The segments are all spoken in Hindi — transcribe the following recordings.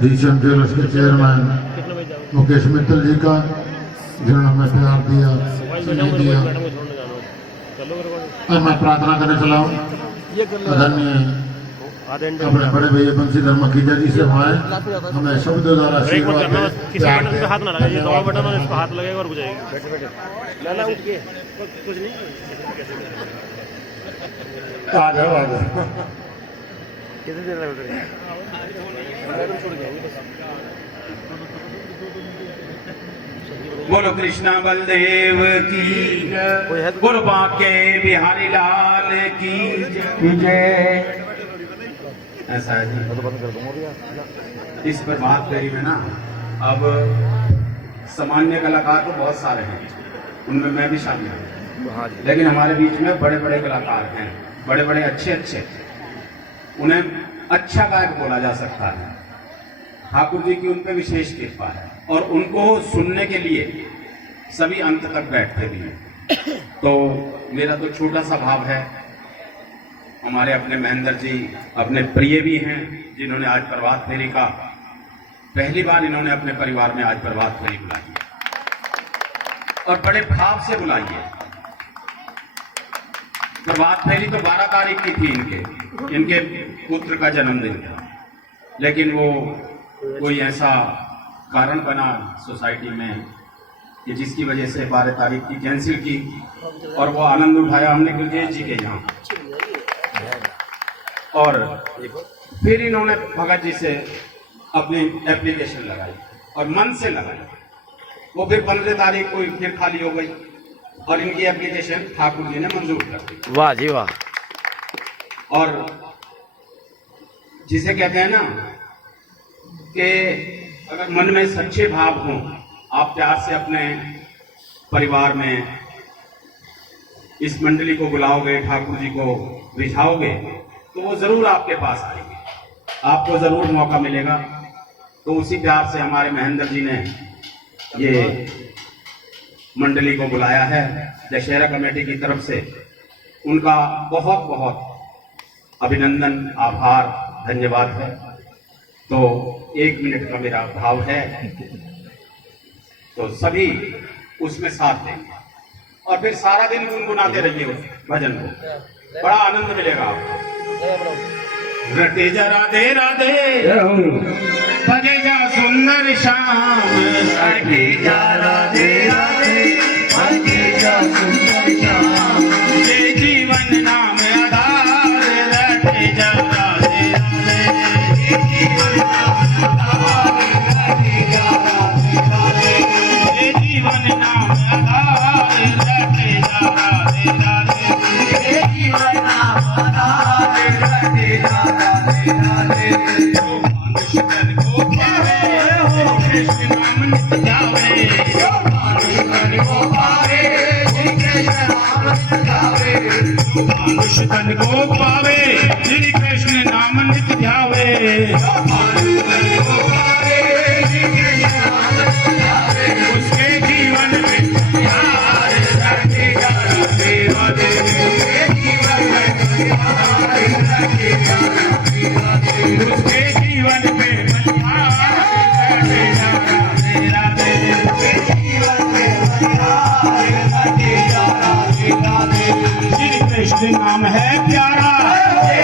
डीसीएम ज्वेलर्स के चेयरमैन मुकेश मित्तल जी का, जिन्होंने हमें प्यार दिया, स्नेह दिया। और मैं प्रार्थना करने चला हूँ आदरणीय अपने बड़े भैया बंशीधर मखीजा जी से हमारे हमें शब्दों द्वारा आशीर्वाद हाथ ना लगाइए, दोनों बटन और इसको हाथ लगेगा और बुझाएगी। कुछ नहीं आ जाओ कितने देर लग बोलो कृष्णा बलदेव की, बोलो बाके बिहारी लाल की जय। ऐसा है जी। इस पर बात करी में ना, अब सामान्य कलाकार तो बहुत सारे हैं, उनमें मैं भी शामिल हूँ, लेकिन हमारे बीच में बड़े बड़े कलाकार हैं, बड़े बड़े अच्छे, उन्हें अच्छा गायक बोला जा सकता है। ठाकुर जी की उन पर विशेष कृपा है और उनको सुनने के लिए सभी अंत तक बैठते भी हैं। तो मेरा तो छोटा सा भाव है, हमारे अपने महेंद्र जी अपने प्रिय भी हैं, जिन्होंने आज प्रभात फेरी का पहली बार इन्होंने अपने परिवार में आज प्रभात फेरी बुलाई है और बड़े भाव से बुलाई है। प्रभात फेरी तो 12 तारीख की थी, इनके पुत्र का जन्मदिन था, लेकिन वो कोई ऐसा कारण बना सोसाइटी में कि जिसकी वजह से 12 तारीख की कैंसिल की और वो आनंद उठाया हमने गुरजेश जी के यहाँ। और फिर इन्होंने भगत जी से अपनी एप्लीकेशन लगाई और मन से लगाई, वो फिर 15 तारीख को फिर खाली हो गई और इनकी एप्लीकेशन ठाकुर जी ने मंजूर कर दी। वाह जी वाह। और जिसे कहते हैं ना कि अगर मन में सच्चे भाव हों, आप प्यार से अपने परिवार में इस मंडली को बुलाओगे, ठाकुर जी को रिझाओगे, तो वो जरूर आपके पास आएंगे, आपको जरूर मौका मिलेगा। तो उसी प्यार से हमारे महेंद्र जी ने ये मंडली को बुलाया है दशहरा कमेटी की तरफ से। उनका बहुत बहुत अभिनंदन, आभार, धन्यवाद है। तो 1 मिनट का मेरा भाव है, तो सभी उसमें साथ देंगे और फिर सारा दिन गुनगुनाते रहिए उस भजन को, बड़ा आनंद मिलेगा आपको। रटे जा राधे राधे, भजे जा सुंदर श्याम, रटे जा राधे राधे, भजे जा सुंदर श्याम, ये जीवन नाम आधार, रटे जा राधे राधे, ये जीवन नाम आधार, रटे जा राधे राधे, ये जीवन नाम आधार, रटे जा राधे राधे, ये जीवन नाम आधार, रटे जा राधे राधे। जो मनुष्य तन को पावे, हो कृष्ण नाम नित जावे, जो मनुष्य तन को पावे, श्री कृष्ण नाम नित जावे, जो मनुष्य तन को पावे, श्री कृष्ण नाम नित जावे, जो मनुष्य तन को पावे, श्री कृष्ण नाम नित जावे, उसके जीवन में प्यार रटे जा राधे राधे, उसके जीवन में प्यार रटे जा राधे राधे, उसके जीवन में प्यार रटे जा राधे राधे, उसके जीवन में प्यार रटे जा राधे राधे। श्री कृष्ण नाम है प्यारा,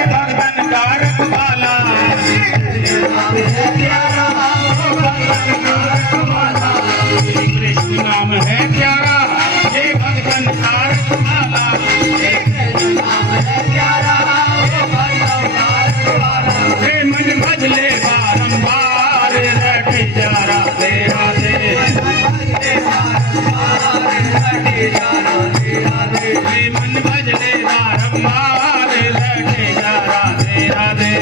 भगवान का रखवाला, श्री कृष्ण नाम है प्यारा, भगवान का रखवाला, श्री कृष्ण नाम है प्यारा, हे भगवान का रखवाला, श्री कृष्ण नाम है प्यारा, भगवान का रखवाला, हे मन भजले बारंबार, रटे जा राधे राधे, रटे जा राधे राधे, हे मन भजले बारंबार, रटे जा राधे राधे,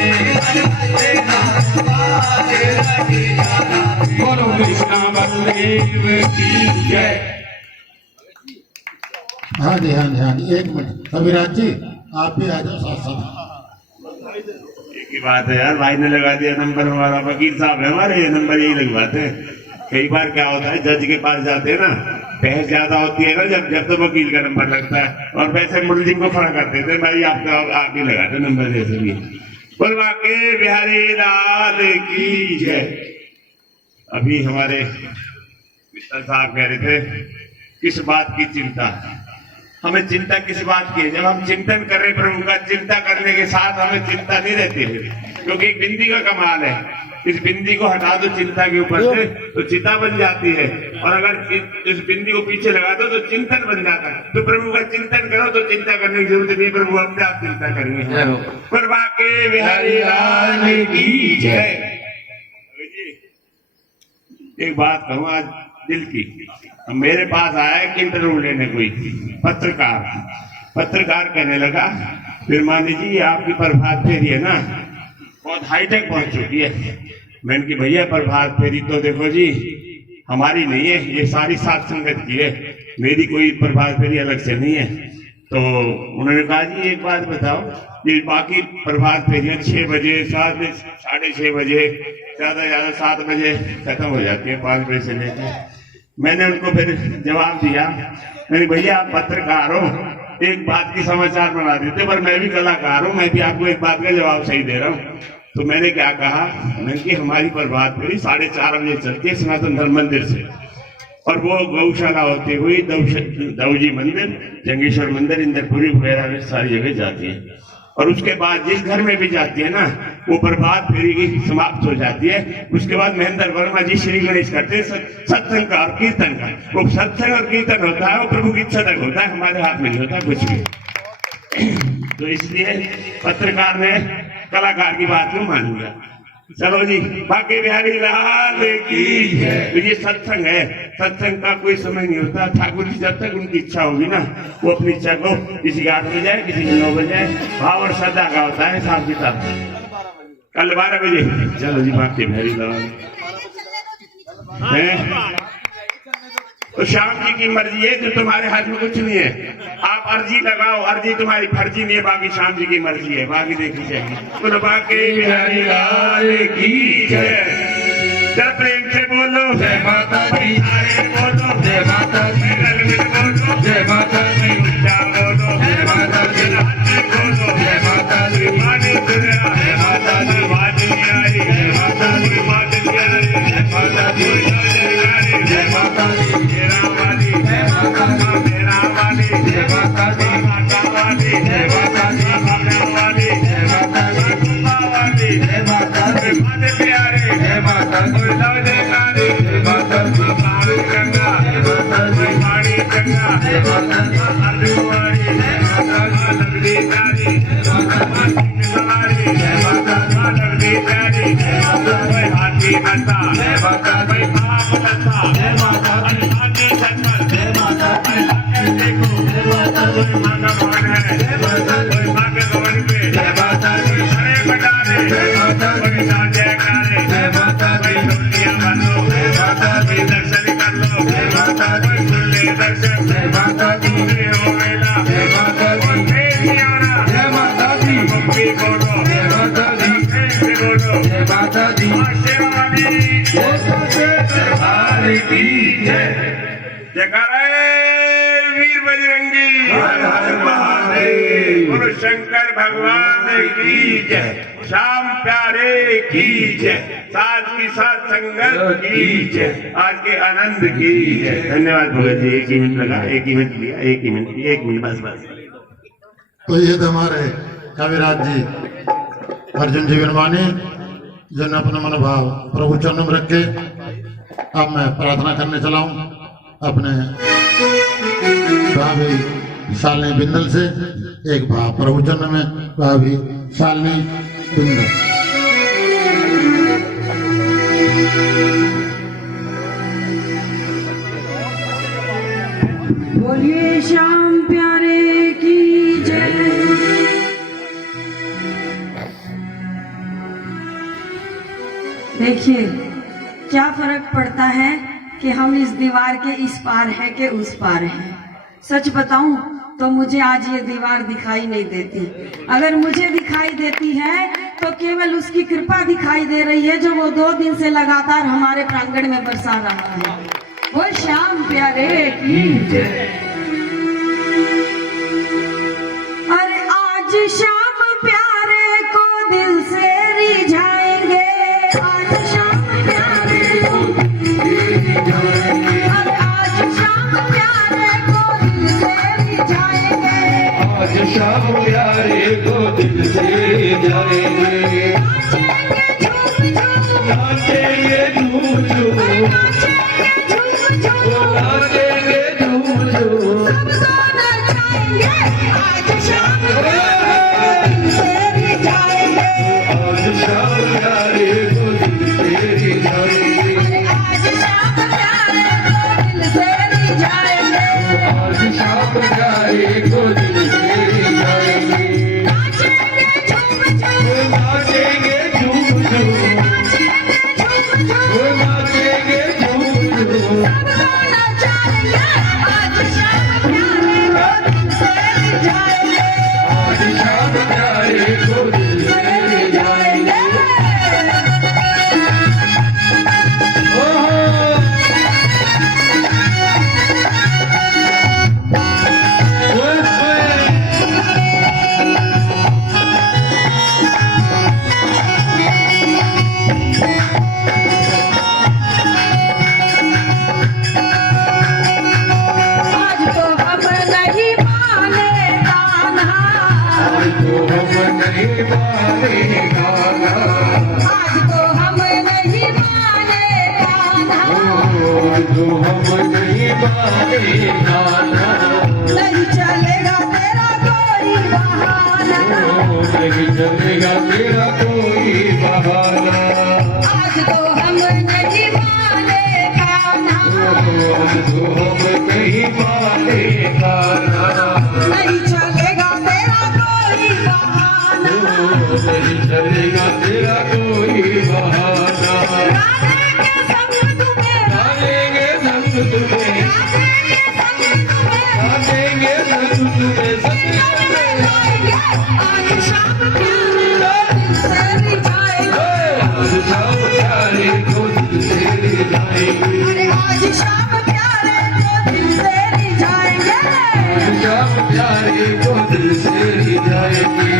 बोलो कृष्णा बलदेव की जय। हाँ जी, 1 मिनट कविराज जी, आप भी आ जाओ साथ साथ। एक ही बात है यार, भाई ने लगा दिया नंबर, हमारा वकील साहब है हमारे, ये नंबर यही लगवाते हैं। कई बार क्या होता है, जज के पास जाते हैं ना, बहस ज्यादा होती है ना, जब तो वकील का नंबर लगता है और वैसे मुलजिम को खड़ा कर देते हैं, भाई आपका आप ही लगा दो नंबर जैसे भी। बोलवा के बिहारी लाल की जय। अभी हमारे मिस्टर साहब कह रहे थे किस बात की चिंता है, हमें चिंता किस बात की है? जब हम चिंतन कर रहे प्रभु का, चिंता करने के साथ हमें चिंता नहीं रहती है, क्योंकि एक बिंदी का कमाल है। इस बिंदी को हटा दो चिंता के ऊपर से तो चिता बन जाती है, और अगर इस बिंदी को पीछे लगा दो तो चिंतन बन जाता है। तो प्रभु का चिंतन करो तो चिंता करने की जरूरत नहीं, प्रभु अपने आप चिंता करेंगे। परवा के बिहारी लाल की जय। एक बात कहूँ आज दिल की, मेरे पास आया एक इंटरव्यू लेने कोई पत्रकार कहने लगा, फिर मानी जी आपकी प्रभात फेरी है ना बहुत हाईटेक पहुंच चुकी है। मैंने कि भैया प्रभात फेरी तो देखो जी हमारी नहीं है, ये सारी साथ संगत की है, मेरी कोई प्रभात फेरी अलग से नहीं है। तो उन्होंने कहा जी एक बात बताओ, ये बाकी प्रभात फेरियां 6 बजे 7 बजे 6:30 बजे ज्यादा 7 बजे खत्म हो जाती है, 5 बजे से लेकर। मैंने उनको फिर जवाब दिया, मैंने भैया आप पत्रकार हो, एक बात की समाचार बना देते, पर मैं भी कलाकार हूँ, मैं भी आपको एक बात का जवाब सही दे रहा हूँ। तो मैंने क्या कहा, मैंने कि हमारी प्रभात फेरी 4:30 बजे चलती है सनातन धर्म मंदिर से, और वो गौशाला होते हुए दौजी मंदिर, जंगेश्वर मंदिर, इंद्रपुरी वगैरह सारी जगह जाती है, और उसके बाद जिस घर में भी जाती है ना वो प्रभात फेरी की समाप्त हो जाती है। उसके बाद महेंद्र वर्मा जी श्री गणेश करते हैं सत्संग का और कीर्तन का। वो सत्संग और कीर्तन होता है वो प्रभु की इच्छा तक होता है, हमारे हाथ में नहीं होता कुछ भी। तो इसलिए पत्रकार ने कलाकार की बात को मानूंगा। चलो जी, बाकी बिहारी लाल की तो ये सत्संग है, सत्संग का कोई समय नहीं होता। ठाकुर जी जब तक उनकी इच्छा होगी ना वो अपनी इच्छा को किसी के 8 बजे जाए, किसी के 9 बजे जाए, भाव और श्रद्धा का होता है हिसाब किताब। कल 12 बजे चलो जी, बाकी बिहारी लाल तो श्याम जी की मर्जी है, जो तुम्हारे हाथ में कुछ नहीं है। आप अर्जी लगाओ, अर्जी तुम्हारी फर्जी नहीं है, बाकी श्याम जी की मर्जी है, बाकी देखी जाएगी। तो बाकी बिहारी लाल की जय। जब प्रेम से बोलो जय माता दी, बोलो जय माता दी, बोलो जय माता दी, बोलो जय माता दी, बोलो जय माता दी, मानी दुनिया जय माता दी, वादी आई जय माता दी, वादी आई जय माता दी, जय माता दी, मेरा वाली जय माता दी, मेरा वाली जय माता दी, माता वाली जय माता दी, माता वाली जय माता दी, कुंभा वाली जय माता दी, माते प्यारे जय माता दी, लवदे काली जय माता दी, पानी गंगा जय माता दी, पानी गंगा जय माता दी, अर्जुवाड़ी जय माता दी, लगदी प्यारी जय माता दी, सवारी जय माता दी, लगदी प्यारी जय माता दी, हाथी घंटा जय माता दी, बाप लता जय माता दी, हाथी घंटा जय माता दी, देखो जय माता दी, माता कौन है जय माता दी, माँ के भवन पे जय माता दी, बड़े बटारे जय माता दी, जय कारे जय माता दी, डोलियां बनो जय माता दी, दर्शन कर लो जय माता दी, खुले दर्शन जय माता दी, हो मेला जय माता दी, जय माता दी, मम्मी बोलो जय माता दी, बोलो जय माता दी, आशीर्वादी दरबार की जय। जयकारे वीर बजरंगी, हर हर महादेव, बोलो शंकर भगवान की जय, श्याम प्यारे की जय, साथ की साथ संगत की जय, आज के आनंद की जय। धन्यवाद भगत जी, 1 ही मिनट लगा, 1 ही मिनट लिया, 1 ही मिनट, 1 मिनट बस। तो ये तो हमारे कविराज जी अर्जुन जी विरमानी जिन्होंने अपना मनोभाव प्रभु चरणों में रख के। अब मैं प्रार्थना करने चला हूँ अपने भाभी शालिनी बिंदल से, एक भाव प्रभु चरण में भाभी शालिनी बिंदल। बोलिए श्याम प्यारे की जय। देखिए क्या फर्क पड़ता है कि हम इस दीवार के इस पार है कि उस पार है। सच बताऊं तो मुझे आज ये दीवार दिखाई नहीं देती। अगर मुझे दिखाई देती है तो केवल उसकी कृपा दिखाई दे रही है, जो वो 2 दिन से लगातार हमारे प्रांगण में बरसा रहा है। वो श्याम प्यारे की जय। अरे आज श्याम प्यारे को दिल से आज तो हम नहीं माने कान्हा, जो हम नहीं माने कान्हा, नहीं चलेगा तेरा कोई बहाना, नहीं चलेगा तेरा कोई बहाना। आज तो हम नहीं माने कान्हा, आज तो हम नहीं माने कान्हा, नहीं चलेगा तेरा कोई बहाना, नहीं चलेगा तेरा कोई बहाना। राधे के संग तुम्हें, डालेंगे संग तुम्हें, डालेंगे संग तुम्हें सत्संग में। आज शाम प्यारे दिल से रिझाएंगे, आज शाम प्यारे को दिल से रिझाएंगे, अरे आज शाम प्यारे को दिल से रिझाएंगे। शाम प्यारे को दिल से रिझाएंगे।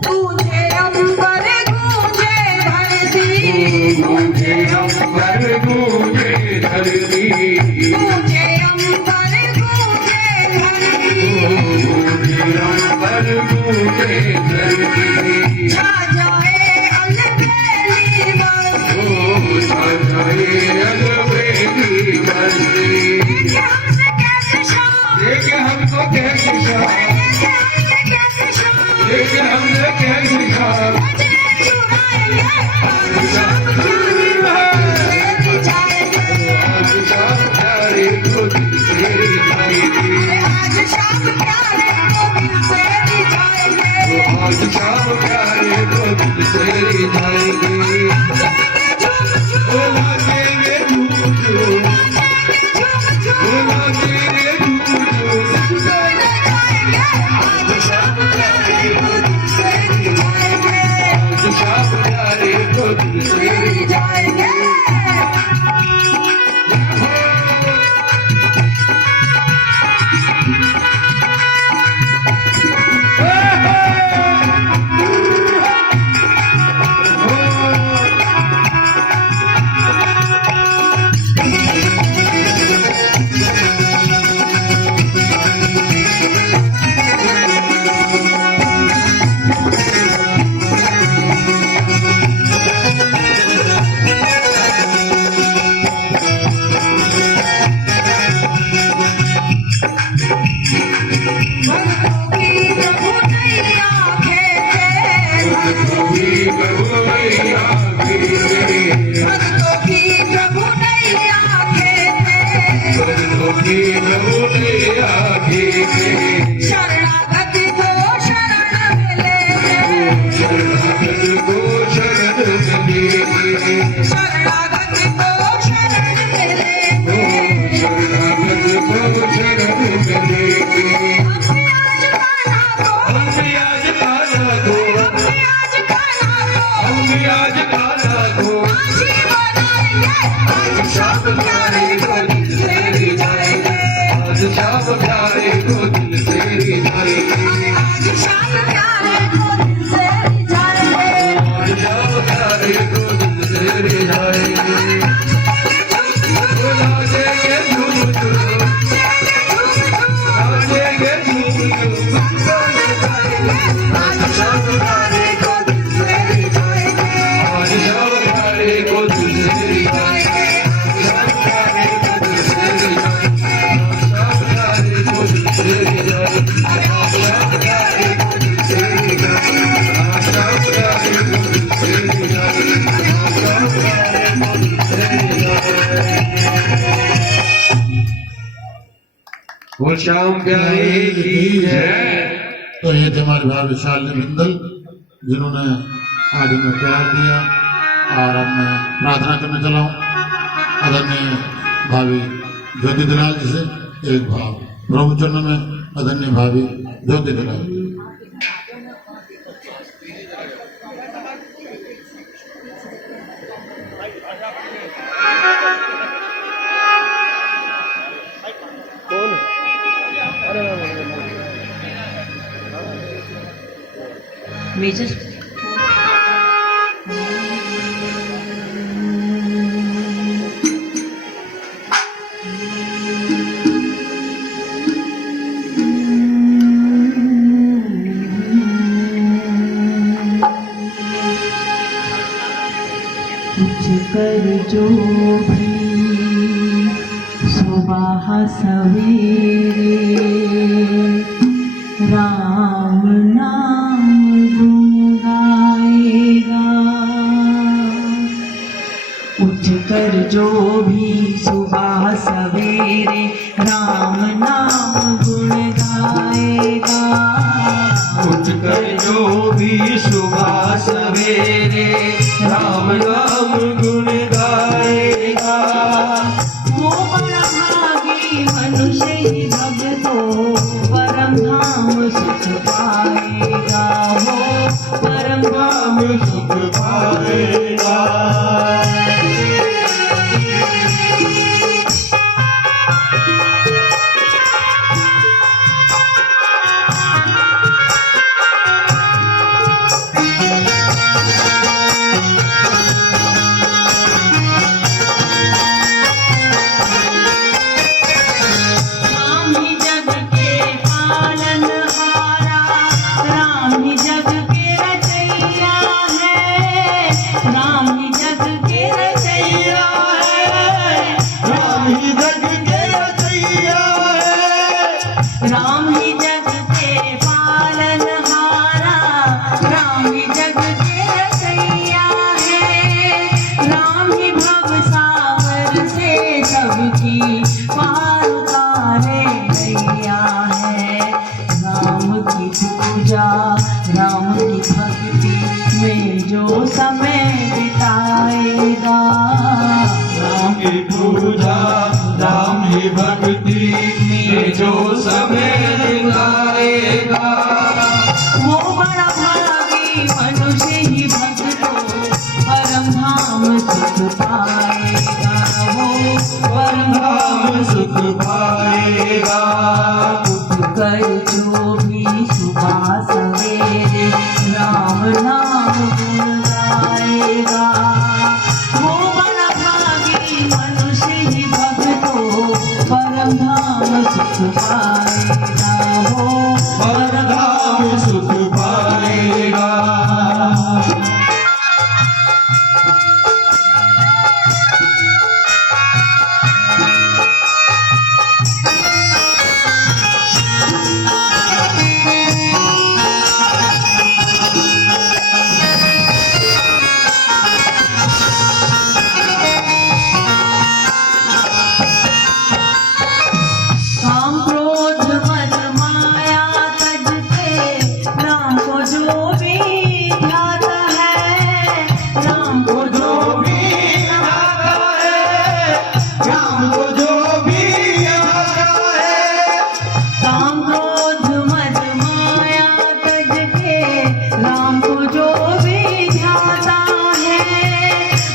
गूंजे अंबर गूंजे धरती, गूंजे अंबर गूंजे धरती, गूंजे अंबर गूंजे धरती, गूंजे अंबर गूंजे धरती। छा जाए अलबेली बरसी, छा जाए अलबेली बरसी। देखे हमसे कैसे शाम, देखे हमको कैसी शाम, देखे हमसे कैसे शाम, देखे हमने कैसी शाम। मुझे चुराएंगे। आज शाम प्यारे को दिल से रिझाएंगे, आज शाम प्यारे को दिल से रिझाएंगे, आज शाम प्यारे को दिल से रिझाएंगे। आज शाम प्यारे को दिल से रिझाएंगे। ओ नाचेंगे झूम झूम, ओ नाचेंगे झूम झूम। आज शाम प्यारे को दिल से रिझाएंगे। शरणागत को शरण मिले, शरणागत को शरण मिले। हम भी आज कान्हा को, हम भी आज कान्हा को काशी बनाएंगे। आज शाम प्यारे को दिल से रिझाएंगे, आज शाम प्यारे को दिल से रिझाएंगे, आज शाम प्यारे को दिल से रिझाएंगे। आज शाम प्यारे को दिल से रिझाएंगे। ओ नाचेंगे झूम झूम, नाचेंगे झूम झूम। आज शाम प्यारे को दिल से रिझाएंगे, आज शाम प्यारे को दिल से रिझाएंगे, शाम प्यारे को दिल से रिझाएंगे, शाम प्यारे को दिल से रिझाएंगे, शाम प्यारे को दिल से रिझाएंगे, शाम प्यारे को दिल से रिझाएंगे, शाम प्यारे को दिल से रिझाएंगे। वो श्याम प्यारे की जय। तो ये थे हमारे भाई विशाल बिंदल, जिन्होंने आज हमें प्यार दिया। और अब मैं प्रार्थना करने चला हूँ आदरणीय भाभी ज्योति दलाल जी से एक भाव प्रभु चरण में। आदरणीय भाभी ज्योति दलाल। मेजर कर जो भी सुबह सवेरे राम नाम गुण गाएगा। उठ कर जो भी सुबह सवेरे राम नाम गुण गाएगा। उठकर जो भी सुबह सवेरे राम नाम गुण गाएगा। वो बड़ा भागी मनुष्य ही भक्तों परम धाम सुख पाएगा। वो परम धाम सुख पाएगा। राम ही जग के पालनहारा, राम ही जग के रचैया है। राम ही भव सागर से सबकी पार उतारे नैया है। राम की पूजा राम की भक्ति में जो समय बिताएगा। राम की पूजा राम की भक्ति में जो समय दिलाएगा। वो बड़ा भागी मनुष्य ही भक्तों परम धाम सुख पाएगा। वो परम धाम सुख पाएगा। उठ कर जो भी सुबह सवेरे राम नाम गुण गाएगा। वो बड़ा भागी मनुष्य ही भक्तों परम धाम सुख पाएगा। वो परम धाम सुख पाएगा। काम क्रोध मद माया तज के राम को जो भी ध्याता है। राम को जो भी आता है, राम को जो भी आता है। काम क्रोध मद माया तज के राम को जो भी ध्याता है।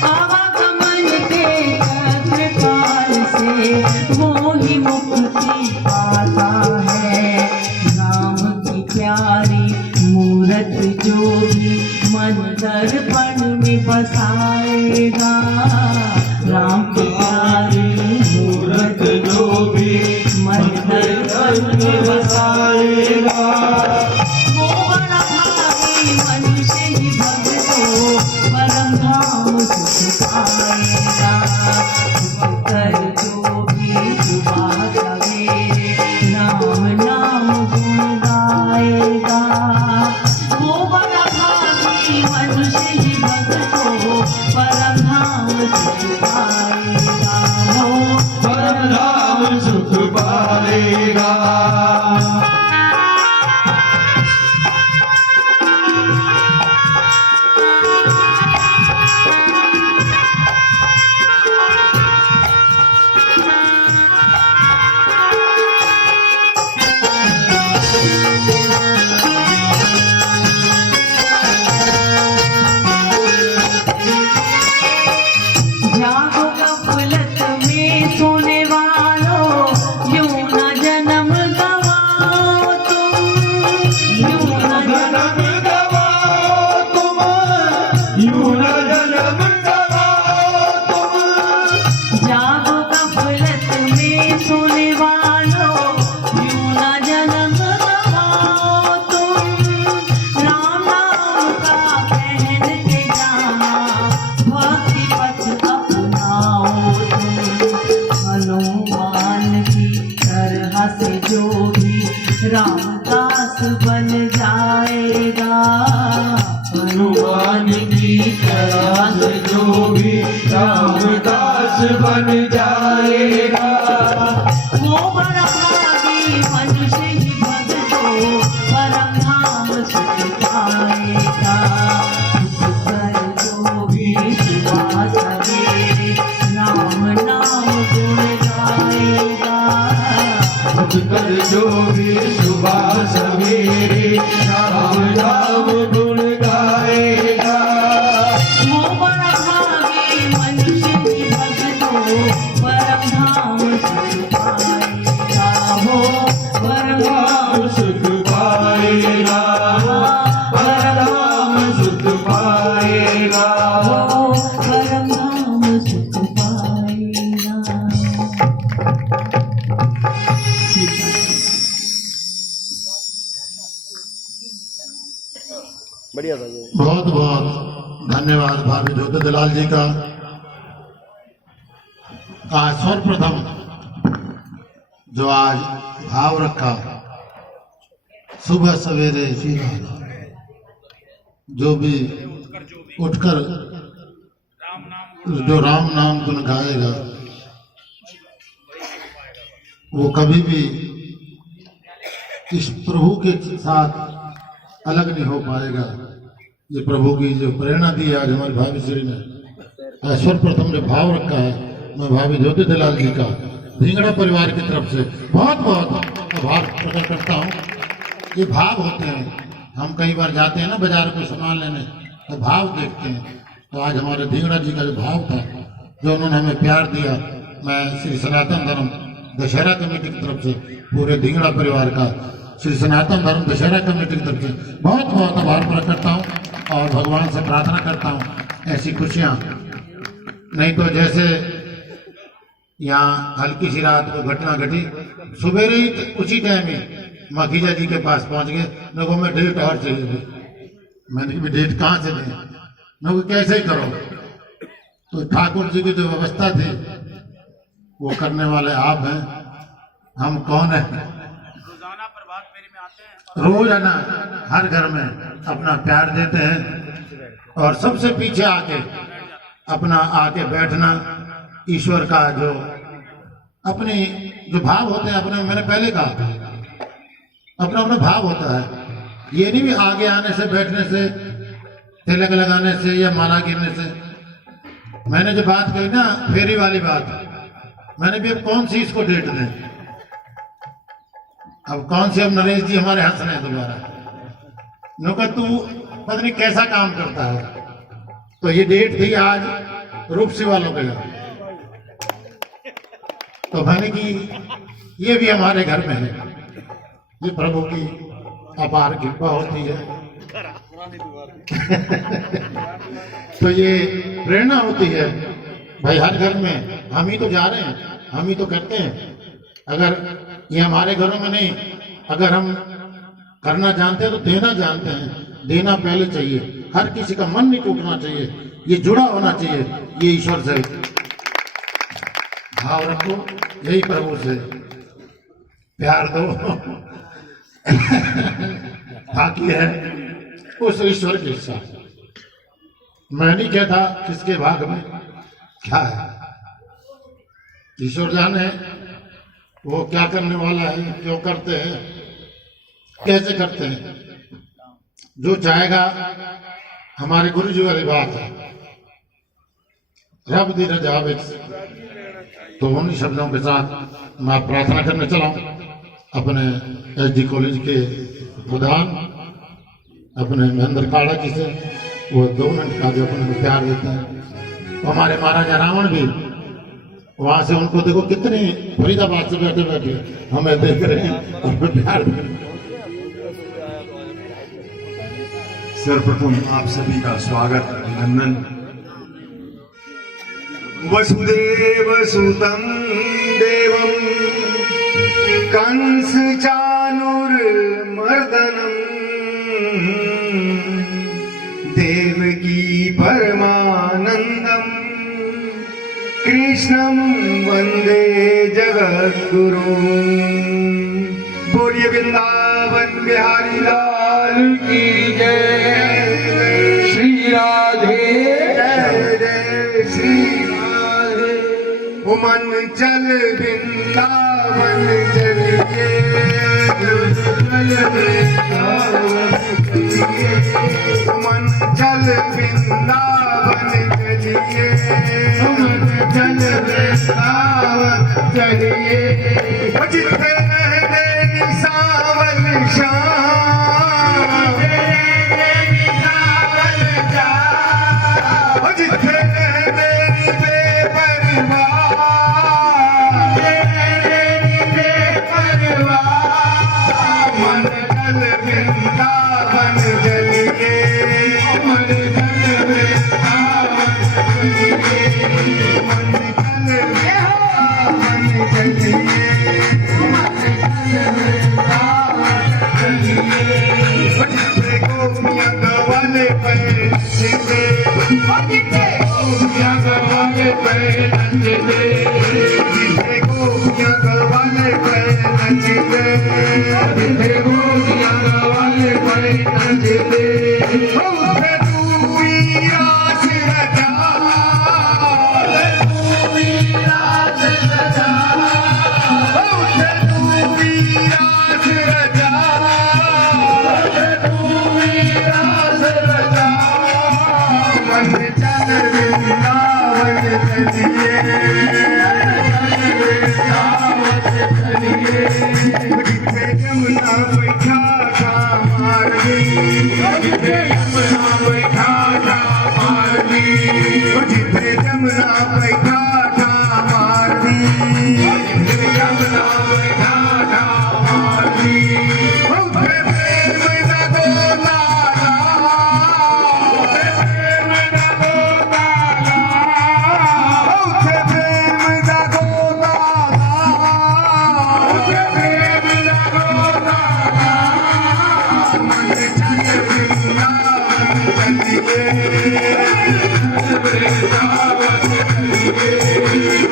आवागमन के चक्रकाल से वो ही मुक्ति पाता है। राम की प्यारी मूरत जो भी मन दर्पण में बसाएगा। राम की प्यारी मूरत जो भी मन दर्पण में बसाएगा। वो बड़ा भागी मनुष्य ही भक्तों परम धाम सुख पाएगा। उठ कर जो भी सुबह सवेरे राम नाम गुण गाएगा। वो बड़ा भागी मनुष्य ही भक्तों परम धाम सुख पाएगा। वो परम धाम सुख पाएगा। जागो गफलत में सोने वालों, यूं न जन्म जो भी रामदास बन जाएगा, हनुमान की तरह से जो भी रामदास बन जाएगा, वो बड़ा भागी मनुष्य ही भक्तों परम धाम सुख पाएगा। कर जो भी सुबह सवेरे राम नाम गुण गाएगा, कर जो भी सुबह सवेरे राम नाम गुण गाएगा, वो बड़ा भागी मनुष्य ही भक्तों परम धाम सुख पाएगा, वो परम धाम सुख पाएगा, परम सुख पाएगा। वो परम धाम सुख पाएगा। बढ़िया था ये। बहुत बहुत धन्यवाद भाभी ज्योति दलाल जी का। आज सर्वप्रथम जो आज भाव रखा, सुबह सवेरे जो भी उठकर जो राम नाम गुण गाएगा, वो कभी भी इस प्रभु के साथ अलग नहीं हो पाएगा। ये प्रभु की जो प्रेरणा दी है आज हमारी भाभी श्री ने, सर्वप्रथम जो भाव रखा है, मैं भाभी ज्योति दलाल जी का धिंगड़ा परिवार की तरफ से बहुत बहुत आभार प्रकट करता हूँ। ये भाव होते हैं, हम कई बार जाते हैं ना बाजार को सामान लेने, तो भाव देखते हैं। तो आज हमारे धिंगड़ा जी का जो भाव था, जो उन्होंने हमें प्यार दिया, मैं श्री सनातन धर्म दशहरा कमेटी की तरफ से पूरे धिंगड़ा परिवार का, श्री सनातन धर्म दशहरा कमेटी की तरफ से बहुत बहुत आभार प्रकट करता हूँ और भगवान से प्रार्थना करता हूँ ऐसी खुशियाँ। नहीं तो जैसे यहाँ हल्की सी रात को घटना घटी, सवेरे ही उसी टाइम ही माखीजा जी के पास पहुंच गए, लोगों में डेट और चाहिए थी। मैंने भी डेट कहाँ से दी, लोग कैसे ही करो। तो ठाकुर जी की जो व्यवस्था थी वो करने वाले आप हैं, हम कौन है। रोज है ना हर घर में अपना प्यार देते हैं और सबसे पीछे आके अपना आके बैठना, ईश्वर का जो अपने जो भाव होते हैं अपने, मैंने पहले कहा अपना अपना भाव होता है। ये नहीं भी आगे आने से बैठने से तिलक लगाने से या माला गिरने से। मैंने जो बात कही ना फेरी वाली बात, मैंने भी अब कौन सी इसको डेट दें, अब कौन से, अब नरेश जी हमारे हंस रहे हैं दोबारा, नौकर तू पता नहीं कैसा काम करता है। तो ये डेट थी आज रूपसी वालों के घर, तो मैंने की ये भी हमारे घर में है। ये प्रभु की अपार कृपा होती है। तो ये प्रेरणा होती है भाई, हर घर में हम ही तो जा रहे हैं, हम ही तो करते हैं। अगर ये हमारे घरों में नहीं, अगर हम करना जानते हैं तो देना जानते हैं। देना पहले चाहिए, हर किसी का मन नहीं टूटना चाहिए, ये जुड़ा होना चाहिए, ये ईश्वर से भाव रखो, यही प्रभु से प्यार दो। बाकी है उस ईश्वर के साथ। मैं नहीं कहता किसके भाग में क्या है, ईश्वर जाने वो क्या करने वाला है, क्यों करते हैं, कैसे करते हैं। जो चाहेगा, हमारे गुरु जी वाली बात है, रब दी रजा विच। तो उन्हीं शब्दों के साथ मैं प्रार्थना करने चला हूं अपने एसडी कॉलेज के प्रधान अपने महेंद्र काड़ा जी से, वो 2 मिनट का जो अपने को प्यार देते हैं। तो हमारे महाराजा रावण भी वहां से, उनको देखो कितनी फरीदाबाद से बैठे बैठे हमें देख रहे हैं और प्यार दे रहे हैं। सर्वप्रथम आप सभी का स्वागत, अभिनंदन। वसुदेव सुतं देवं कंस चाणूरमर्दनम् देवकी परमानंदम् कृष्णं वंदे जगद्गुरुम्। बोलिए वृंदावन बिहारी लाल की जय। श्री राधे जय जय श्री राधे। मन चल वृंदावन चलिए, मन चल वृंदावन चलिए, मन चल वृंदावन चलिए। जिथे रहने सावन श्याम, जिथे रहने मन चल वृंदावन चलिए, मन चल वृंदावन चलिए, मन चल वृंदावन चलिए, मन चल वृंदावन चलिए। जिथे गोपियां गवाले पे नचते, जिथे गोपियां गवाले पे नचते, जिथे गोपियां गवाले पे नचते, जिथे गोपियां गवाले पे नचते। उठे तूई रास रचा, तूई रास रचा, उठे तूई रास रचा, उठे तूई रास रचा। मन चल वृंदावन चलिए, जिथे यमुना बैठा था मारवी, जिथे यमुना बैठा था मारवी, जिथे यमुना बैठा था मारवी, जिथे यमुना बैठा था मारवी। उठे प्रेम का गोताला, उठे प्रेम का गोताला, उठे प्रेम का गोताला, उठे प्रेम का गोताला। मन चल वृंदावन चलिए, वृंदावन चलिए।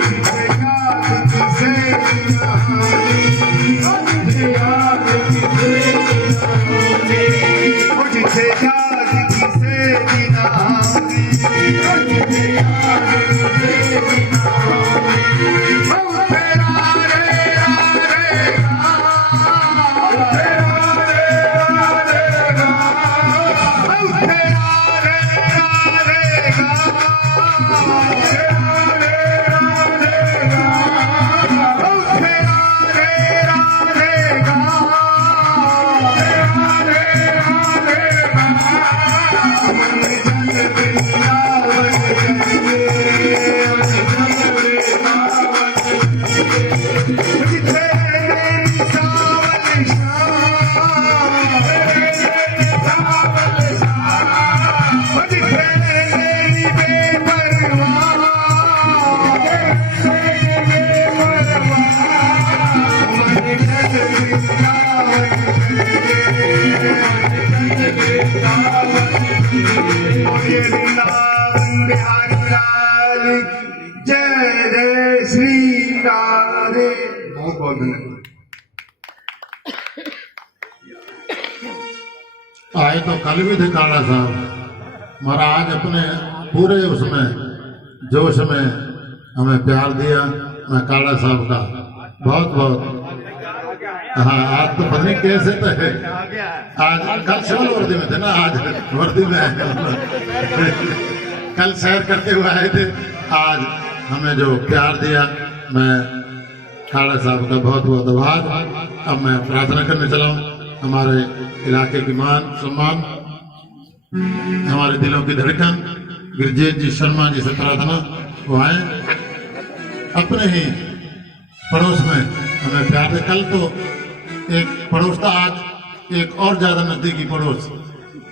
जिथे याद किसे नहानी, जिथे याद किसे नहानी, जिथे याद किसे नहानी, जिथे याद किसे नहानी। उठे राधे राधे गा, उठे राधे राधे गा, उठे राधे राधे गा, उठे राधे राधे गा, उठे राधे राधे गा, उठे राधे राधे गा। मन चल वृंदावन चलिए, मन चल वृंदावन चलिए। जिथे रहने सावन श्याम, सावन श्याम, जिथे रहने बेपरवाह, बेपरवाह। मन चल वृंदावन चलिए, मन चल वृंदावन चलिए। बोलिए वृंदावन बिहारी लाल जय जय श्री राधे। बहुत बहुत धन्यवाद। आए तो कल भी थे काला साहब, मगर आज अपने पूरे उसमें जोश में हमें प्यार दिया। मैं काला साहब का बहुत बहुत, हाँ आज तो पता नहीं कैसे तो है, आज कल सिविल वर्दी में थे ना, आज वर्दी में आए। कल सैर करते हुए आए थे, आज हमें जो प्यार दिया, मैं काला साहब का बहुत बहुत आभार। अब मैं प्रार्थना करने चला हूँ। हमारे इलाके की मान सम्मान, हमारे दिलों की धड़कन गिरजेश जी शर्मा जी से प्रार्थना वो आए, अपने ही पड़ोस में हमें प्यार दे। कल तो एक पड़ोस था, आज एक और ज्यादा नजदीकी पड़ोस,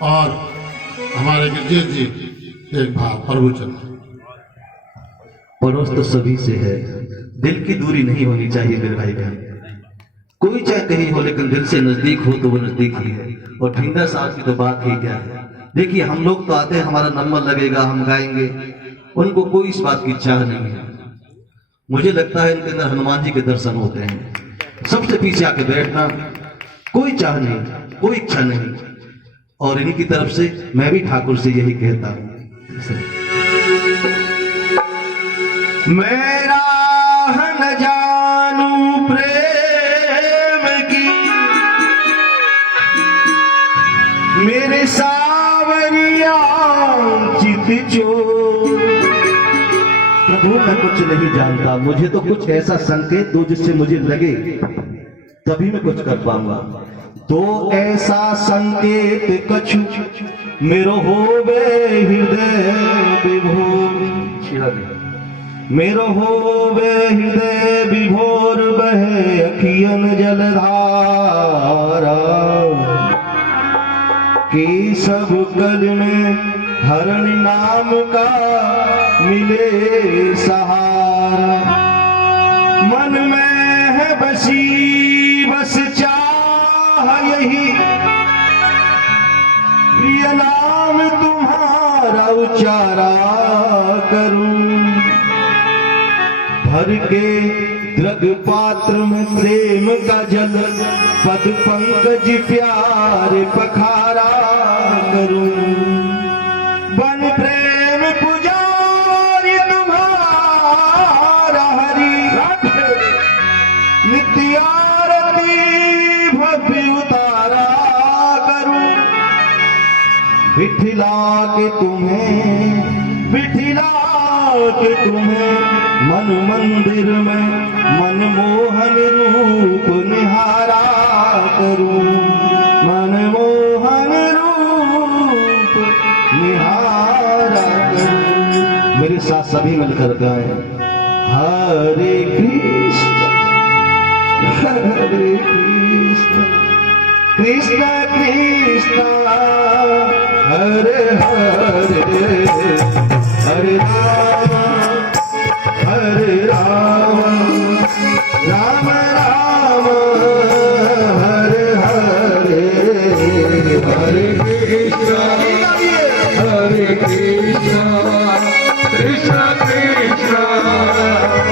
और हमारे गिरजेश जी एक भाव प्रभुचंद। पड़ोस तो सभी से है, दिल की दूरी नहीं होनी चाहिए मेरे भाई बहन। कोई चाहे कहीं हो, लेकिन दिल से नजदीक हो तो वो नजदीक ही है। और ढिंगा साहब की तो बात ही क्या है। देखिए हम लोग तो आते हैं, हमारा नंबर लगेगा, हम गाएंगे, उनको कोई इस बात की चाह नहीं है। मुझे लगता है इनके अंदर हनुमान जी के दर्शन होते हैं। सबसे पीछे आके बैठना, कोई चाह नहीं, कोई इच्छा नहीं। और इनकी तरफ से मैं भी ठाकुर से यही कहता हूं, मेरा न जानू प्रेम की मेरे सावरिया चित चोर। प्रभु मैं कुछ नहीं जानता, मुझे तो कुछ ऐसा संकेत दो जिससे मुझे लगे, तभी मैं कुछ कर पाऊंगा। तो ऐसा संकेत कछु मेरो होवे हृदय विभोर, मेरो होवे हृदय विभोर बहे अखियन जलधारा के सब कल में हरण नाम का मिले सहारा। मन में है बसी बस चाह यही प्रिय नाम तुम्हारा उच्चारा करूं। भर के द्रग पात्र में प्रेम का जल पद पंकज प्यार पखारा करूं। बन प्रेम पुजारी तुम्हारा हरि नित्य आरती भक्ति उतारा करूं। बिठला के तुम्हें मन मंदिर में मनमोहन रूप निहारा करूं। मनमोहन रूप निहारा करूं। मेरे साथ सभी मिलकर गाएं, हरे कृष्ण हरे कृष्ण कृष्ण कृष्ण हरे हरे हरे राम हरे राम राम राम हरे हरे हरे कृष्ण कृष्ण कृष्ण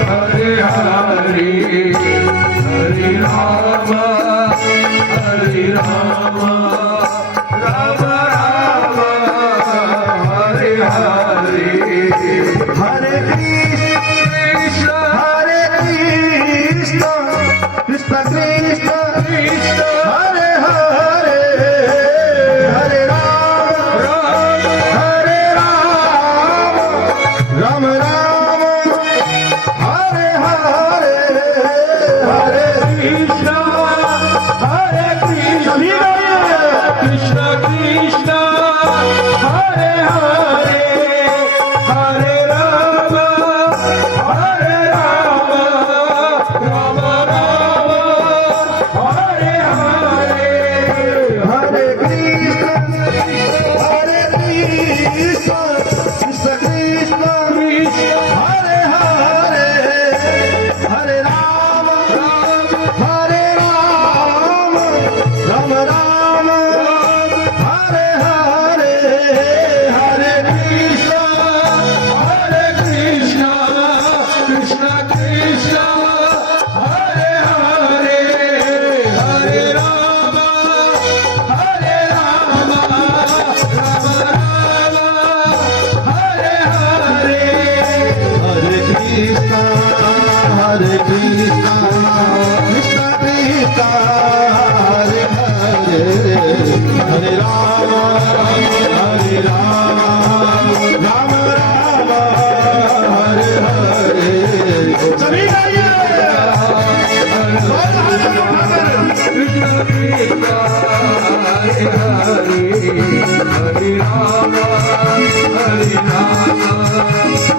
हरे हरे हरे राम राम राम हरे हरे हरे कृष्ण कृष्ण कृष्ण हरे हरे हरे राम राम राम हरे हरे हरे कृष्ण कृष्ण कृष्ण हरे हरे हरे राम राम राम हरे हरे हरे कृष्ण कृष्ण कृष्ण हरे हरे हरे राम राम राम हरे हरे हरे कृष्ण कृष्ण कृष्ण हरे हरे हरे राम राम हरे हरे हरे कृष्ण कृष्ण कृष्ण हरे हरे हरे राम राम राम हरे हरे। सभी गाइए कृष्ण कृष्ण हरे हरे हरे राम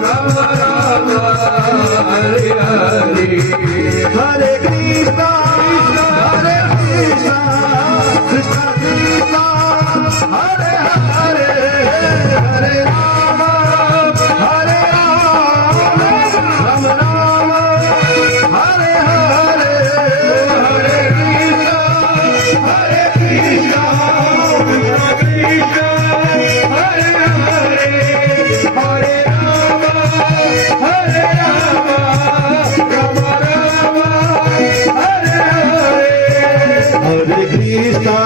राम हरे हरे हरे कृष्ण कृष्ण कृष्ण हरे हरे हरे राम राम राम हरे हरे हरे कृष्ण हरे कृष्णा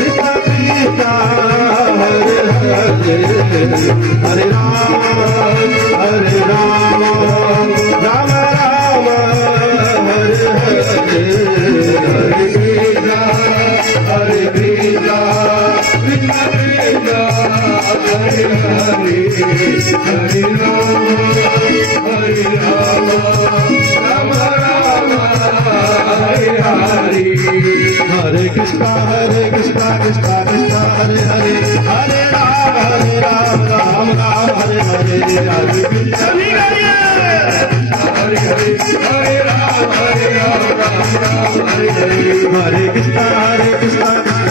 कृष्णा कृष्णा हरे हरे हरे राम राम राम हरे हरे हरे कृष्णा कृष्णा कृष्णा हरे हरे हरे राम राम राम हरे हरे हरे कृष्णा कृष्णा कृष्णा हरे हरे हरे राम राम राम हरे हरे हरे कृष्णा हरे हरे हरे राम राम राम हरे हरे हरे कृष्णा कृष्णा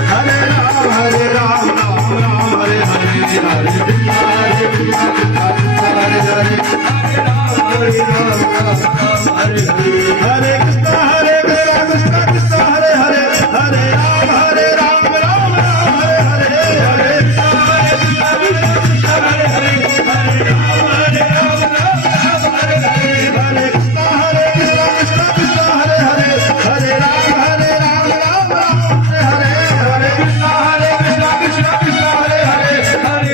कृष्णा हरे हरे हरे राम राम राम हरे हरे हरे कृष्णा कृष्णा हरे हरे हरे राम राम हरे हरे हरे कृष्णा कृष्णा कृष्णा हरे हरे हरे राम राम राम हरे हरे हरे कृष्णा कृष्णा हरे हरे हरे राम राम राम हरे हरे हरे कृष्णा कृष्णा कृष्णा हरे हरे हरे राम राम राम हरे हरे हरे कृष्णा कृष्णा कृष्णा हरे हरे हरे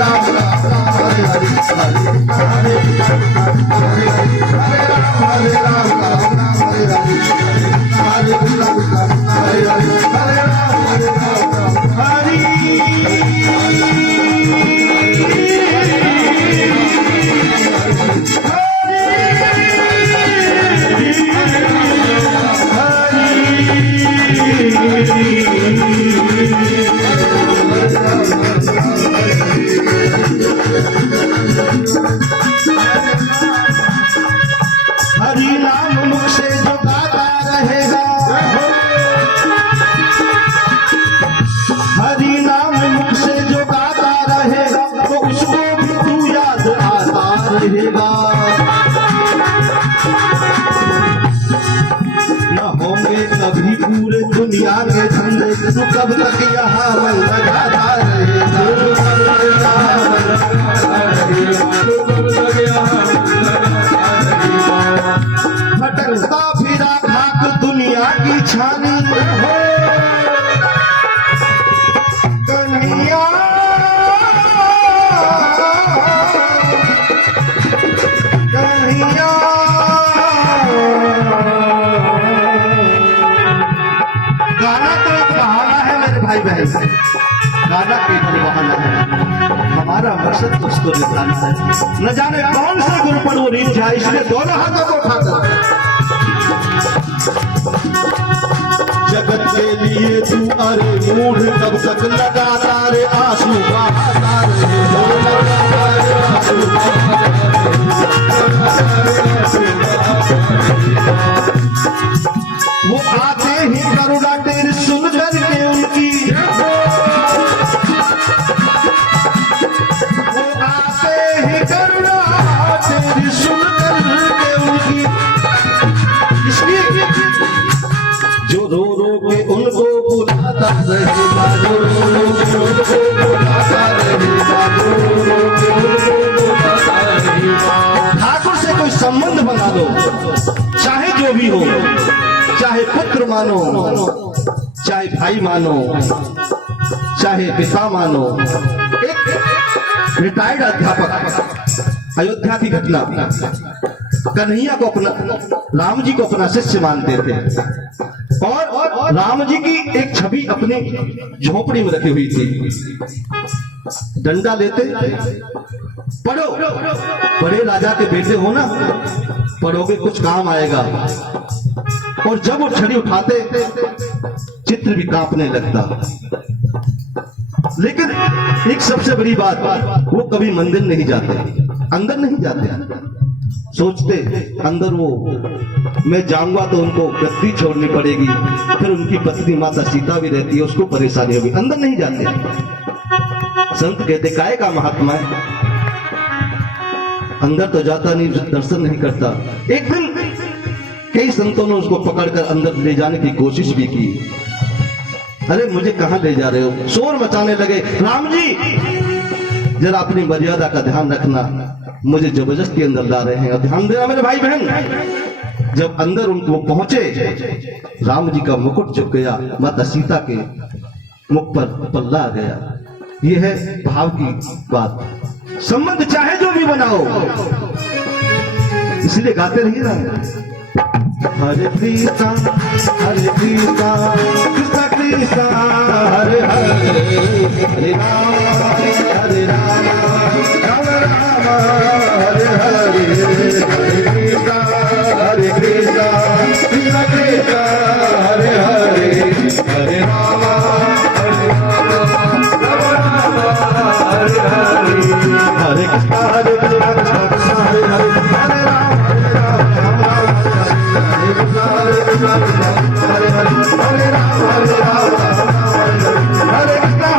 राम राम हरे हरि नाम मुख से जो गाता रहेगा, हरि नाम मुख से जो गाता रहेगा तो उसको भी तू याद आता रहेगा। न होंगे कभी पूरे दुनिया के धंधे तू कब तक यहाँ मन लगाता रहेगा। भटकता फिरा खाक दुनिया की छानी हो कन्हैया, कन्हैया गाना तो एक बहाना है मेरे भाई बहन, गाना केवल बहाना है, हमारा मकसद तो उसको निभाना है। न जाने कौन सा गुरु पर वो रीत जाए, इसलिए दोनों हाथों को उठाकर जगत के लिए तू अरे मूढ़ कब तक लगाता रे आंसू बहाता रे, लगाता रे आंसू बहाता रे। वो आते ही करुणा तेरी सुन करके उनकी, वो आते ही करुणा तेरी सुन करके उनकी, इसलिए जो रो रो के उनको बुलाता रहेगा, जो रो रो के उनको बुलाता रहेगा, जो रो रो के उनको बुलाता रहेगा। ठाकुर से कोई संबंध बना दो, चाहे जो भी हो, चाहे पुत्र मानो, चाहे भाई मानो, चाहे पिता मानो। एक रिटायर्ड अध्यापक, अयोध्या की घटना, कन्हैया को अपना, राम जी को अपना शिष्य मानते थे और राम जी की एक छवि अपने झोपड़ी में रखी हुई थी। डंडा लेते, पढ़ो, बड़े राजा के बेटे हो ना, पढ़ोगे कुछ काम आएगा। और जब वो छड़ी उठाते चित्र भी कांपने लगता। लेकिन एक सबसे बड़ी बात, वो कभी मंदिर नहीं जाते, अंदर नहीं जाते, सोचते अंदर वो मैं जाऊंगा तो उनको गद्दी छोड़नी पड़ेगी, फिर उनकी पत्नी माता सीता भी रहती है, उसको परेशानी होगी, अंदर नहीं जाते। संत कहते काय का महात्मा है, अंदर तो जाता नहीं, दर्शन नहीं करता। एक दिन कई संतों ने उसको पकड़कर अंदर ले जाने की कोशिश भी की। अरे मुझे कहां ले जा रहे हो, शोर मचाने लगे, राम जी जरा अपनी मर्यादा का ध्यान रखना, मुझे जबरदस्ती अंदर ला रहे हैं, और ध्यान देना मेरे भाई बहन। जब अंदर उनको पहुंचे, राम जी का मुकुट झुक गया, माता सीता के मुख पर पल्ला आ गया। यह है भाव की बात। संबंध चाहे जो भी बनाओ, इसलिए गाते रहिए ना, हरे कृष्णा कृष्ण कृष्णा हरे हरे, हरे राम राम राम हरे हरे, हरे कृष्णा कृष्ण कृष्ण हरे हरे, हरे राम हरे हरे, हरे कृष्णा कृष्ण हरे हरे, हरे राम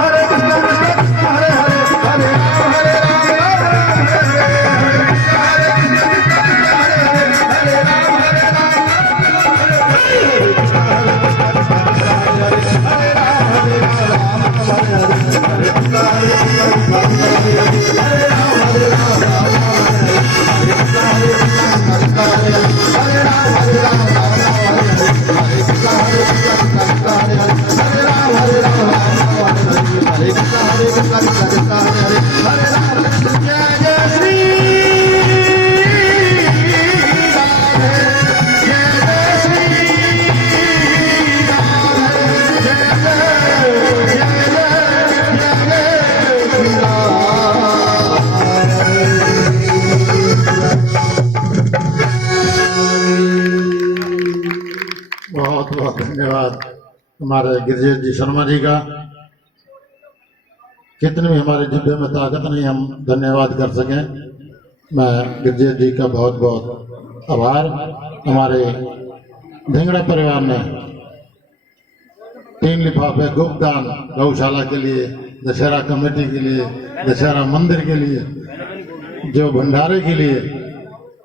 हरे हरे, हरे राम हरे राम, हरे कृष्णा कृष्ण हरे हरे, हरे राम हरे बहुत बहुत धन्यवाद हमारे गिरिजेश जी शर्मा जी का। कितने भी हमारे जिब्बे में ताकत नहीं हम धन्यवाद कर सकें। मैं गिरिजेश जी का बहुत बहुत आभार। हमारे ढिंगड़ा परिवार ने 3 लिफाफे गुप्तदान गौशाला के लिए, दशहरा कमेटी के लिए, दशहरा मंदिर के लिए, जो भंडारे के लिए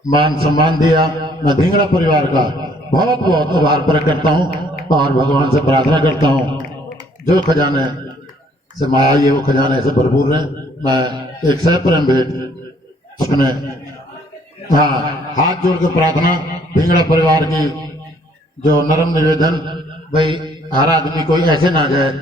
मान सम्मान दिया। मैं ढिंगड़ा परिवार का बहुत बहुत आभार प्रकट करता हूँ और भगवान से प्रार्थना करता हूँ जो खजाने से माया ये वो खजाने से भरपूर है। मैं एक सह प्रेम भेंट अपने हाथ जोड़ के प्रार्थना ढिंगड़ा परिवार की, जो नरम निवेदन, भाई हर आदमी कोई ऐसे ना जाए,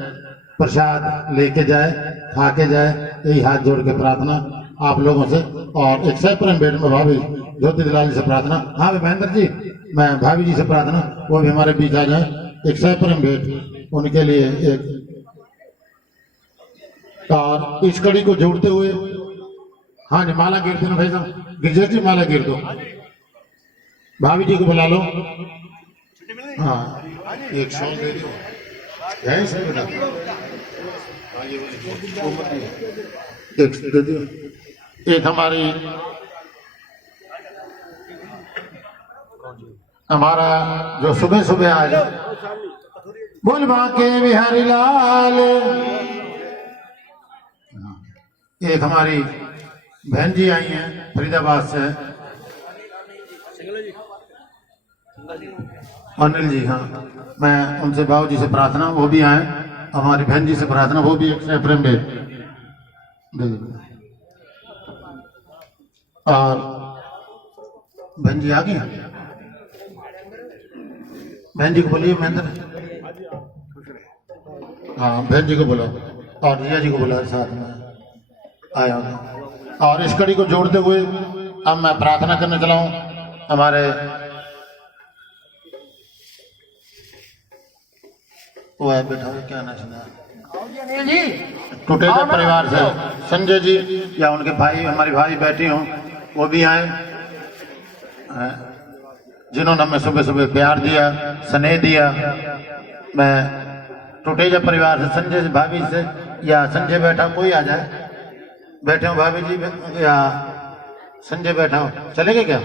प्रसाद लेके जाए, खा के जाए, यही हाथ जोड़ के प्रार्थना आप लोगों से। और एक सह प्रेम भेंट में भाभी ज्योति दलाल जी से प्रार्थना, हाँ महेंद्र जी, मैं भाभी जी से प्रार्थना वो भी हमारे बीच आ जाए। एक सह प्रेम भेंट उनके लिए एक, और इस कड़ी को जोड़ते हुए, हाँ जी माला गिर दो भाई साहब, गिरजेश जी माला गिर दो, भाभी जी को बुला लो। हाँ एक शॉल दे दो, यही से बना एक दे दो। एक हमारा जो सुबह सुबह आज बोल बांके बिहारी लाल, एक हमारी बहन जी आई हैं फरीदाबाद से, अनिल जी, हाँ मैं उनसे बाबू जी से प्रार्थना वो भी आए, हमारी बहन जी से प्रार्थना वो भी एक से प्रेम दे। और बहन जी आ गई, बहन जी को बोलिए महेंद्र, हाँ बहन जी को बोला और रिया जी को बोला साथ में आया। और इस कड़ी को जोड़ते हुए अब मैं प्रार्थना करने चला हूँ हमारे वो है बैठा हुआ, क्या नाम सुना टुटेजा परिवार से संजय जी या उनके भाई, हमारी भाई बैठी हूँ वो भी आए, जिन्होंने हमें सुबह सुबह प्यार दिया, स्नेह दिया। मैं टुटेजा परिवार से संजय से भाभी से, या संजय बैठा कोई आ जाए, बैठे हो भाभी जी या संजय बैठा हो, चलेंगे क्या?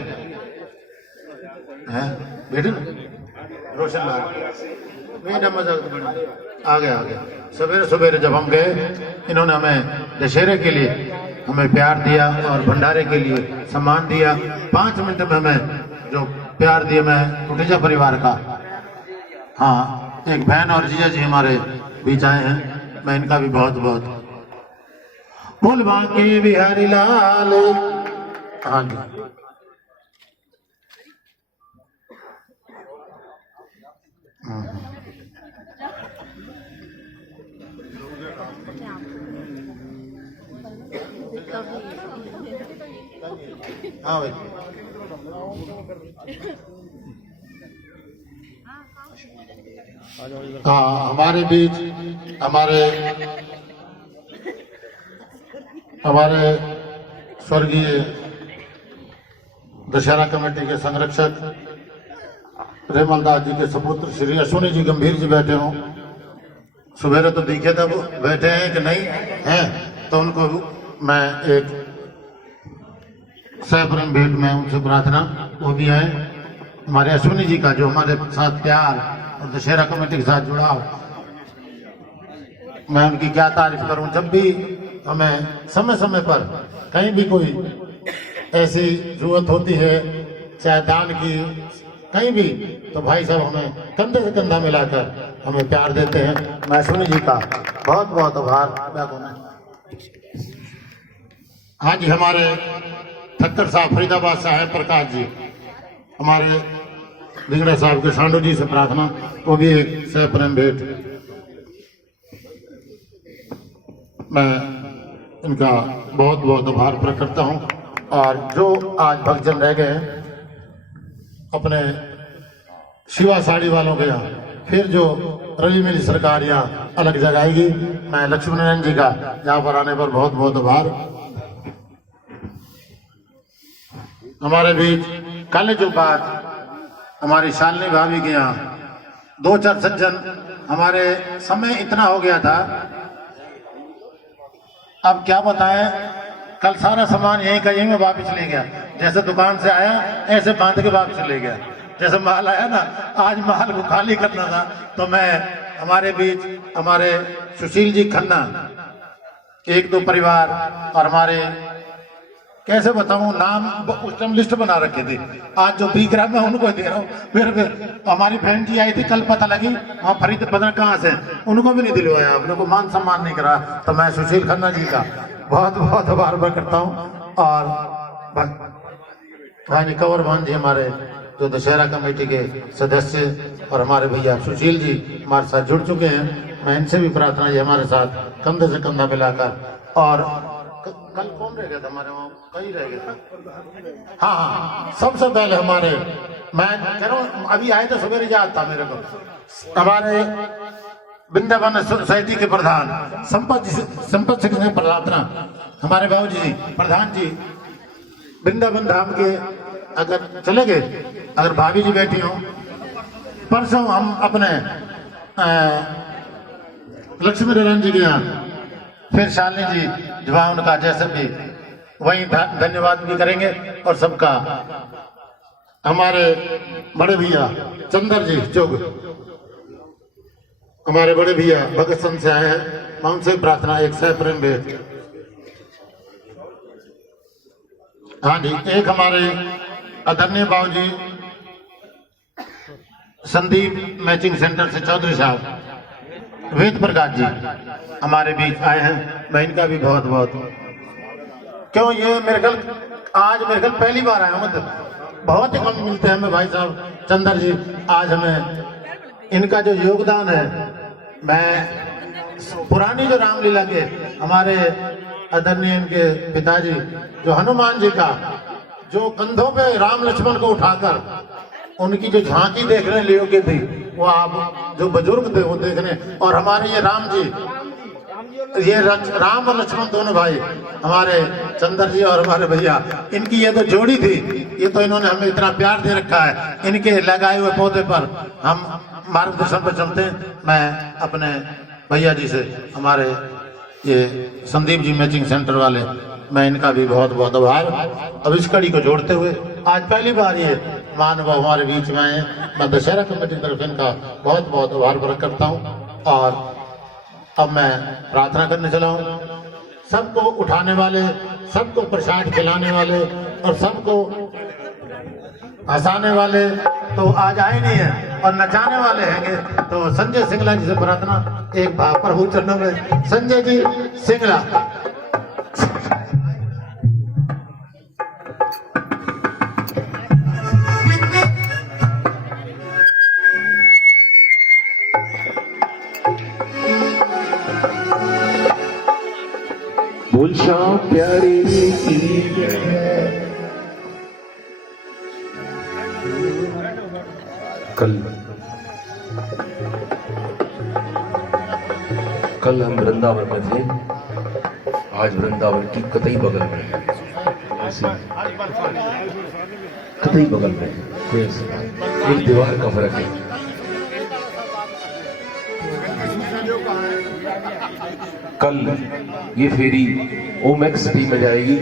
हैं बैठे ना, रोशन लाल मेरा मजाक तो बना। आ गया सवेरे सवेरे जब हम गए, इन्होंने हमें दशहरे के लिए हमें प्यार दिया और भंडारे के लिए सम्मान दिया। 5 मिनट में हमें जो प्यार दिया, मैं कुटेजा परिवार का, हाँ, एक बहन और जीजा जी हमारे बीच आए हैं, मैं इनका भी बहुत बहुत बोल बांके बिहारी लाल। हाँ जी, हाँ भाई, हाँ, हमारे बीच हमारे स्वर्गीय दशहरा कमेटी के संरक्षक रेमल दास जी के सपुत्र श्री अश्विनी जी गंभीर जी बैठे हों। सवेरे तो दिखे तब बैठे हैं कि नहीं हैं, तो उनको मैं एक सैप्रेम भेंट में उनसे प्रार्थना, वो भी आए। हमारे अश्विनी जी का जो हमारे साथ प्यार और दशहरा कमेटी के साथ जुड़ाव, मैं उनकी क्या तारीफ करूं। जब भी हमें समय समय पर कहीं भी कोई ऐसी जरूरत होती है, चाहे दान की, कहीं भी, तो भाई साहब हमें कंधे से कंधा मिलाकर हमें प्यार देते हैं। मैं अश्विनी जी का बहुत बहुत आभार व्यक्त करना। हाँ जी, हमारे ठक्कर साहब फरीदाबाद साहब प्रकाश जी, हमारे धिंगड़ा साहब के सांडू जी से प्रार्थना, वो भी एक सैप्रेम भेंट। मैं इनका बहुत बहुत आभार प्रकट करता हूँ। और जो आज भक्तजन रह गए हैं अपने शिवा साड़ी वालों के यहाँ, फिर जो रवि मिली सरकार यहाँ अलग जगाएगी, मैं लक्ष्मण नारायण जी का यहाँ पर आने पर बहुत बहुत आभार। हमारे बीच कल जो बात हमारी शालिनी भाभी के यहाँ 2-4 सज्जन, हमारे समय इतना हो गया था, अब क्या बताएं, कल सारा सामान यहीं का यहीं में वापस ले गया। जैसे दुकान से आया ऐसे बांध के वापस ले गया। जैसे माल आया ना, आज माल को खाली करना था, तो मैं हमारे बीच हमारे सुशील जी खन्ना, 1-2 परिवार और हमारे, कैसे बताऊं नाम, उस टाइम लिस्ट बना रखे थे, आज जो बिक रहा मैं उनको दे रहा हूँ। फिर हमारी बहन जी आई थी, कल पता लगी वहाँ फरीद पता कहाँ से, उनको भी नहीं दिलवाया, अपने को मान सम्मान नहीं करा। तो मैं सुशील खन्ना जी का बहुत बहुत आभार व्यक्त करता हूँ। और भाई कंवर भान जी हमारे जो दशहरा कमेटी के सदस्य, और हमारे भैया सुशील जी हमारे साथ जुड़ चुके हैं, मैं इनसे भी प्रार्थना है हमारे साथ कंधे से कंधा मिलाकर। और कल कौन रह गया था हमारे वहाँ, कहीं रह गया था, हाँ, सबसे पहले हमारे, मैं कह रहा हूँ अभी आए तो सवेरे याद था मेरे को, हमारे वृंदावन सोसाइटी के प्रधान संपत सिंह ने प्रार्थना, हमारे बाबू जी प्रधान जी वृंदावन धाम के, अगर चले गए, अगर भाभी जी बैठी हो, परसों हम अपने लक्ष्मी नारायण जी के यहाँ, फिर शालिनी जी जवान उनका जैसे भी वही धन्यवाद भी करेंगे। और सबका हमारे बड़े भैया चंदर जी चुग, हमारे बड़े भैया भगत सिंह से आए हैं, मैं उनसे प्रार्थना, एक सैप्रेम भेंट। हाँ जी, एक हमारे आदरणीय बाबू जी संदीप मैचिंग सेंटर से चौधरी साहब वेद प्रकाश जी हमारे बीच आए हैं, मैं इनका भी बहुत बहुत, क्यों ये मेरे ख्याल आज मेरे ख्याल पहली बार आया हूँ, मतलब बहुत ही कम मिलते हैं हमें भाई साहब चंदर जी। आज हमें इनका जो योगदान है, मैं पुरानी जो रामलीला के हमारे आदरणीय इनके पिताजी जो हनुमान जी का जो कंधों पे राम लक्ष्मण को उठाकर उनकी जो झांकी देखने योग्य थी, वो आप जो बुजुर्ग थे वो देखने, और हमारे ये राम जी, ये राम और लक्ष्मण दोनों भाई हमारे चंदर जी और हमारे भैया, इनकी ये तो जोड़ी थी, ये तो इन्होंने हमें इतना प्यार दे रखा है, इनके लगाए हुए पौधे पर हम मार्गदर्शन पर चलते हैं। मैं अपने भैया जी से, हमारे ये संदीप जी मैचिंग सेंटर वाले, मैं इनका भी बहुत बहुत आभार। अब इस कड़ी को जोड़ते हुए आज पहली बार ये मानव हमारे बीच में आए, मैं दशहरा कमेटी की तरफ इनका बहुत बहुत आभार प्रकट करता हूँ। और अब मैं प्रार्थना करने चला हूँ। सबको उठाने वाले, सबको प्रसाद खिलाने वाले और सबको हंसाने वाले तो आज आए नहीं है, और नचाने वाले हैंगे तो संजय सिंगला जी से प्रार्थना, एक भाव प्रभु चरणों में संजय जी सिंगला। गुलशा प्यारी की कल हम वृंदावन में थे, आज वृंदावन की कतई बगल में है, कतई बगल में है, एक दीवार का फर्क है। कल ये फेरी ओमेक्स टी में जाएगी,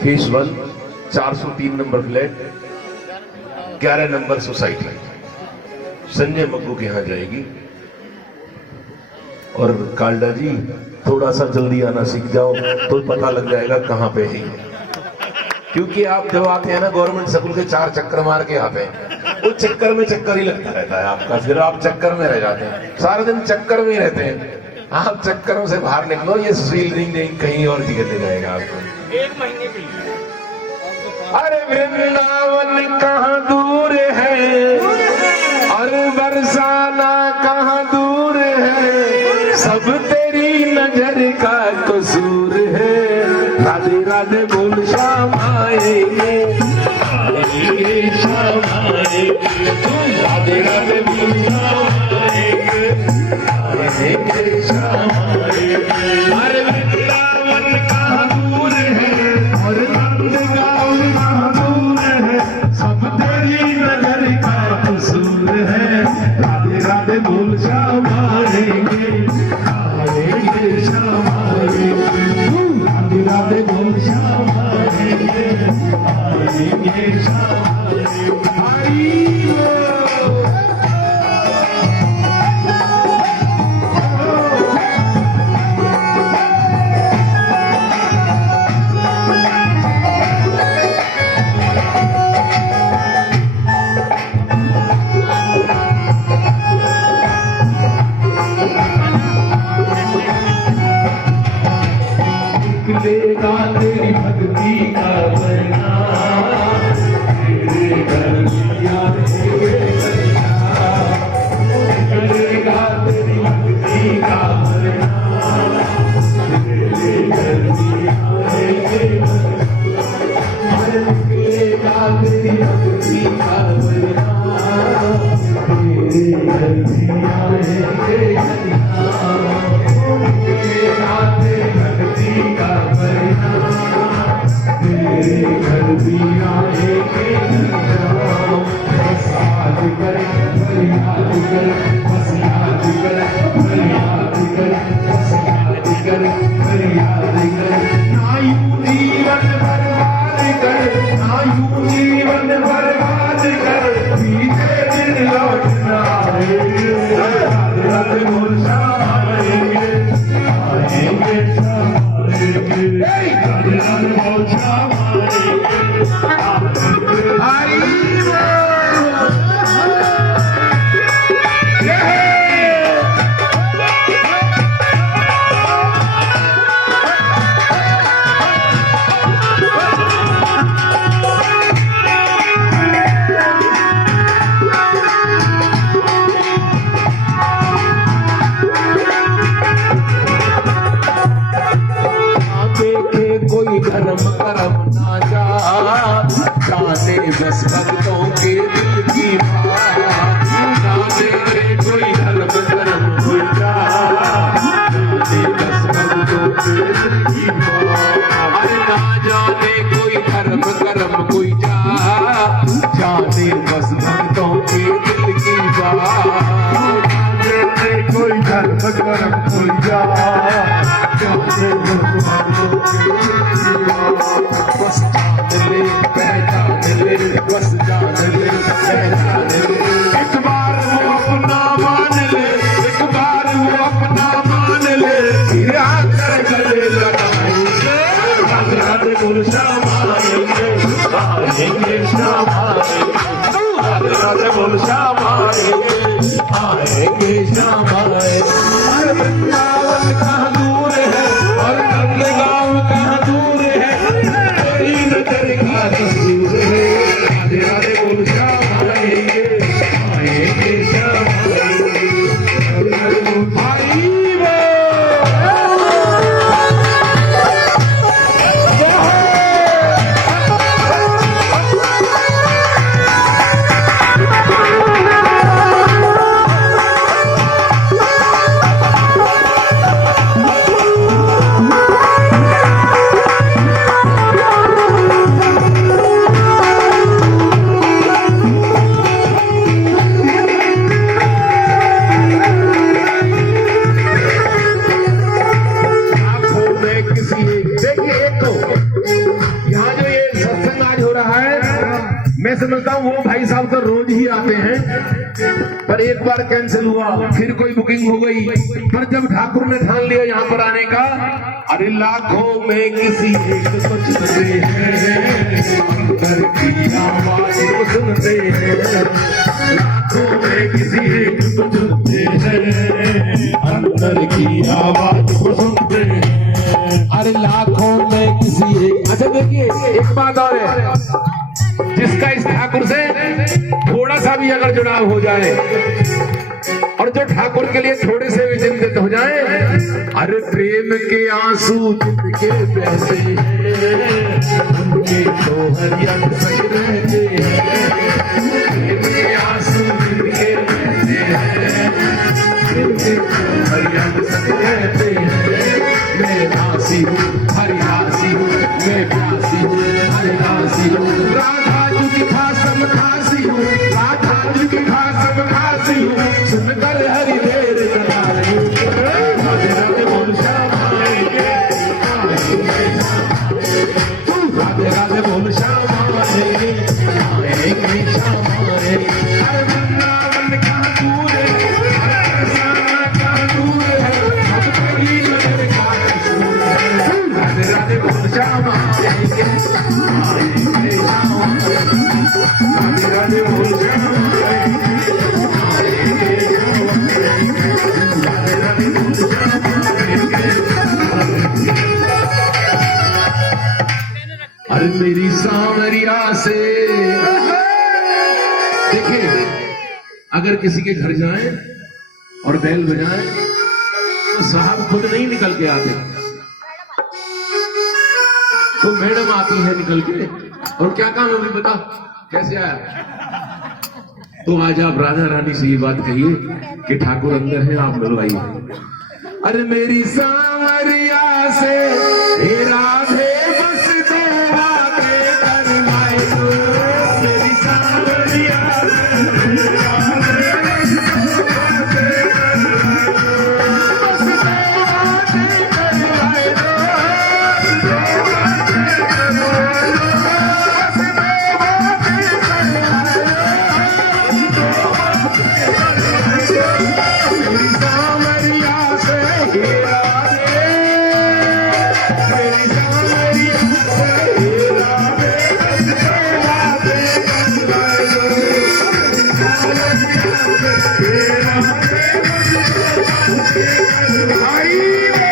face 1 403 number flat 11 number society Sanjay Maggu के यहाँ जाएगी। और काल्डा जी थोड़ा सा जल्दी आना सीख जाओ तो पता लग जाएगा कहाँ पे है, क्योंकि आप जब आते हैं ना गवर्नमेंट स्कूल के 4 चक्कर मार के आते हैं, वो चक्कर में चक्कर ही लगता रहता है आपका, फिर आप चक्कर में रह जाते हैं, सारा दिन चक्कर में ही रहते हैं। आप चक्करों से बाहर निकलो, ये स्वील रिंग कहीं और जगह ले जाएगा आपको। 1 महीने के लिए अरे वृंदावन कहाँ दूर है और बरसाना कहाँ दूर है, सब तेरी नजर का कसूर है। राधे राधे बोल श्याम आएंगे, आएंगे श्याम आएंगे, राधे राधे बोल श्याम आएंगे, आएंगे श्याम आएंगे। अरे वृंदावन कहाँ दूर है और नंदगांव कहाँ दूर है, सब तेरी नजर का कसूर है। राधे राधे बोल श्याम आएंगे, आएंगे श्याम आएंगे, राधे राधे बोल श्याम आएंगे, आएंगे श्याम आएंगे। निकलेगा तेरी भक्ति का बना, तेरे घर दिया निकलेगा तेरी भक्ति का बना, तेरे घर दिया निकलेगा तेरी भक्ति का बना, तेरे घर दिया निकलेगा तेरी भक्ति का बना, तेरे घर दिया बस याद कर, याद कर, बस याद कर, याद कर, बस याद कर, याद कर। ना यूं जीवन बर्बाद कर, ना यूं जीवन बर्बाद कर, बीते दिन लौटना आएंगे। राधे राधे बोल श्याम आएंगे, आएंगे श्याम आएंगे, राधे राधे बोल श्याम आएंगे। कोई धर्म कर्म ना जा, जाने बस भक्तों के दिल की बात, ना देखे कोई धर्म कर्म कोई जा, जाने बस भक्तों के दिल की बात। अरे ना जाने कोई धर्म कर्म कोई जा, जाने बस भक्तों के दिल की बात, ना देखे कोई धर्म कर्म कोई जा, तू अपना मान ले, फिर आकर गले लगाएंगे। राधे राधे बोल श्याम आएंगे, आएंगे श्याम आएंगे। राधे राधे बोल श्याम आएंगे, आएंगे श्याम आएंगे। अरे वृंदावन कहाँ दूर है और नंदगांव कहाँ दूर है, तेरी नजर का दस्तूर है। राधे राधे बोल श्याम आएंगे, आएंगे श्याम आएंगे। राधे राधे बोल भाई वो। मैं समझता हूँ वो भाई साहब तो रोज ही आते हैं, पर एक बार कैंसिल हुआ, फिर कोई बुकिंग हो गई। पर जब ठाकुर ने ठान लिया यहाँ पर आने का, अरे लाखों में किसी एक को चुनते हैं, अंदर की आवाज को सुनते हैं। लाखों में किसी एक को चुनते हैं, अंदर की आवाज को सुनते हैं। अरे लाखों में किसी एक। अच्छा देखिए एक बात और है, जिसका इस ठाकुर से थोड़ा सा भी अगर जुड़ाव हो जाए और जो ठाकुर के लिए थोड़े से भी चिंतित हो जाए, अरे प्रेम के आंसू जिनके बहते हैं, उनके तो हरियम संग रहते हैं। प्रेम के आंसू जिनके बहते हैं, उनके तो हरियम संग रहते हैं। मैं आसी हूँ हरियासी हूँ, मैं प्यासी हूँ हरियासी हूँ। राधा जी की खासम खासी हूँ, राधा जी की खासम खासी हूँ, सुनकर हरि देर करा रही हूँ। राधे राधे बोल श्याम आएंगे, राधे राधे बोल श्याम आएंगे, आएंगे श्याम आएंगे। अरे वृंदावन कहाँ दूर है, अरे बरसाना कहाँ दूर है, अब तेरी नजर का कसूर है। राधे राधे बोल श्याम आएंगे, आएंगे श्याम आएंगे। राधे राधे बोल श्याम आएंगे, आएंगे श्याम आएंगे। राधे राधे बोल श्याम आएंगे। अरे मेरी सांवरिया से देखिए, अगर किसी के घर जाएं और बैल बजाएं तो साहब खुद नहीं निकल के आते, तो मैडम आती है निकल के, और क्या काम है बता कैसे आया। तो आज आप राजा रानी से ये बात कहिए कि ठाकुर अंदर है, आप मिलवाइए। अरे मेरी सांवरिया से हे राधे बस दो बातें करवाए दो, मेरी सांवरिया से हे राधे बस दो बातें करवाए दो, बस दो बातें करवाए दो, दो बातें करवाए दो, बस दो बातें करवाए दो, मेरी सांवरिया से हे राधे, मेरी सांवरिया से हे राधे, बस दो बातें करवाए दो, हे राधे बस दो बातें करवाए दो।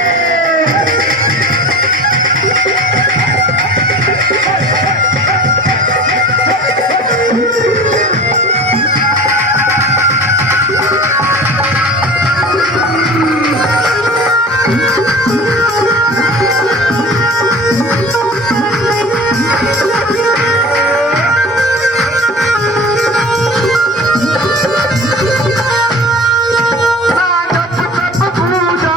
पूजा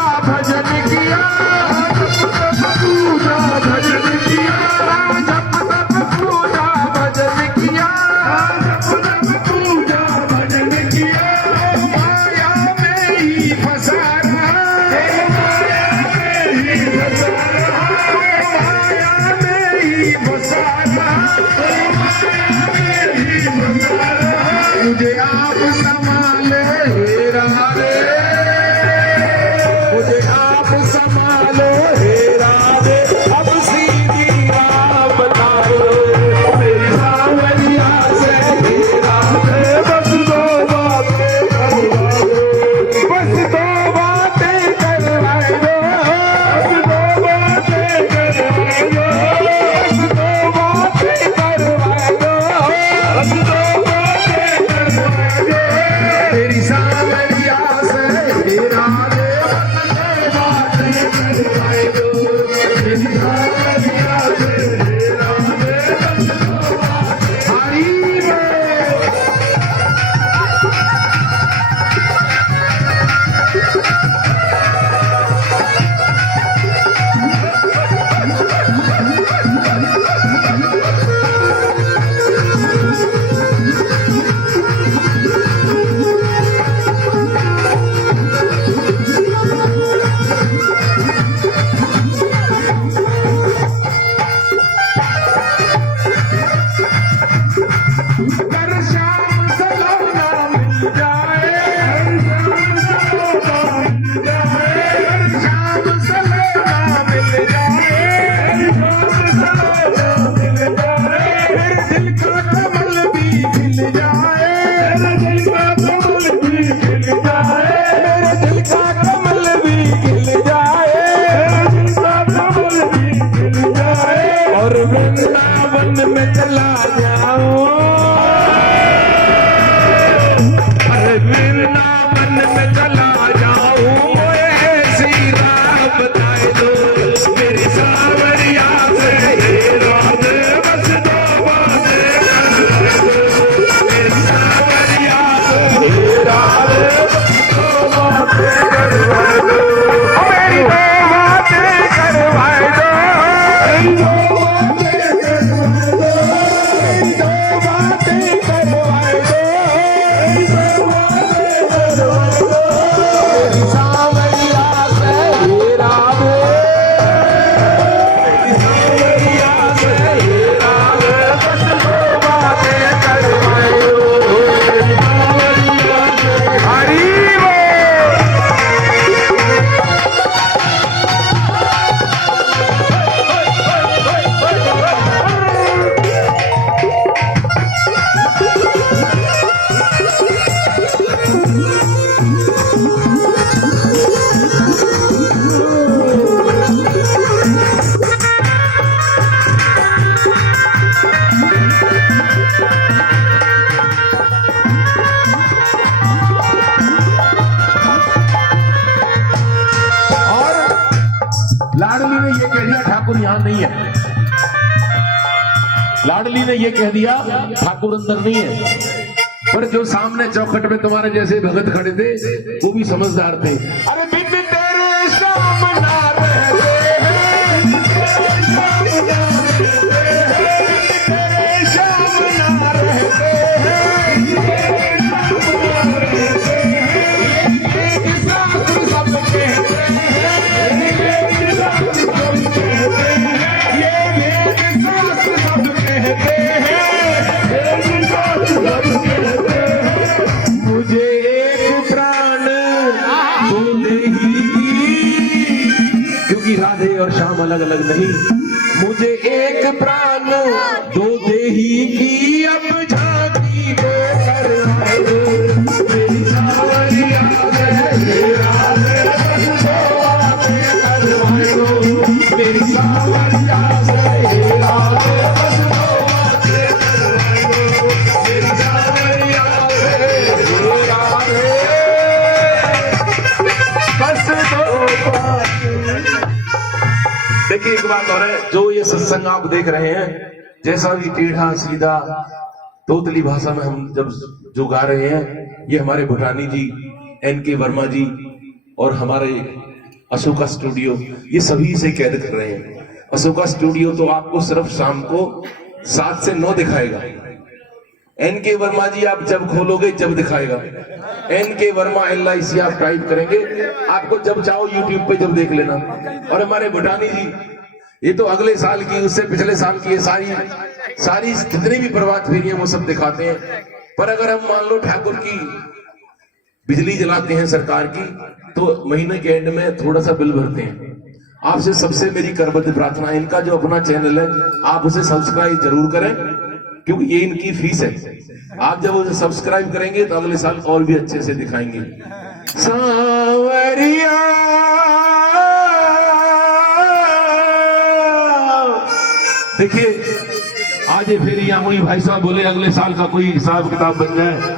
ठाकुर यहाँ नहीं है। लाडली ने ये कह दिया ठाकुर अंदर नहीं है, पर जो सामने चौखट में तुम्हारे जैसे भगत खड़े थे वो भी समझदार थे। अरे बिन तेरे श्याम ना रहते हैं, तेरे श्याम ना रहते मुझे एक प्राण दो देही की, क्योंकि राधे और श्याम अलग अलग नहीं। मुझे एक प्राण दो देही की, अब झांकी को कर मेरी सावरिया मेरी सावरिया देखिए एक बात और है, जो ये सत्संग आप देख रहे हैं, जैसा भी टेढ़ा सीधा तोतली भाषा में हम जब जो गा रहे हैं, ये हमारे भूटानी जी, NK वर्मा जी और हमारे अशोका स्टूडियो, ये सभी से कैद कर रहे हैं। अशोका स्टूडियो तो आपको सिर्फ शाम को 7 से 9 दिखाएगा। NK वर्मा जी आप जब खोलोगे जब दिखाएगा। NK वर्मा LIC आप टाइप करेंगे, आपको जब चाहो यूट्यूब पे जब देख लेना। और हमारे भूटानी जी, ये तो अगले साल की, उससे पिछले साल की, सारी जितनी भी प्रभात फेरी है वो सब दिखाते हैं। पर अगर हम मान लो ठाकुर की बिजली जलाते हैं सरकार की, तो महीने के एंड में थोड़ा सा बिल भरते हैं। आपसे सबसे मेरी करबद्ध प्रार्थना है, इनका जो अपना चैनल है आप उसे सब्सक्राइब जरूर करें, क्योंकि ये इनकी फीस है। आप जब उसे सब्सक्राइब करेंगे तो अगले साल और भी अच्छे से दिखाएंगे। सांवरिया देखिए आज ये फिर यहाँ हुई, भाई साहब बोले अगले साल का कोई हिसाब किताब बन जाए।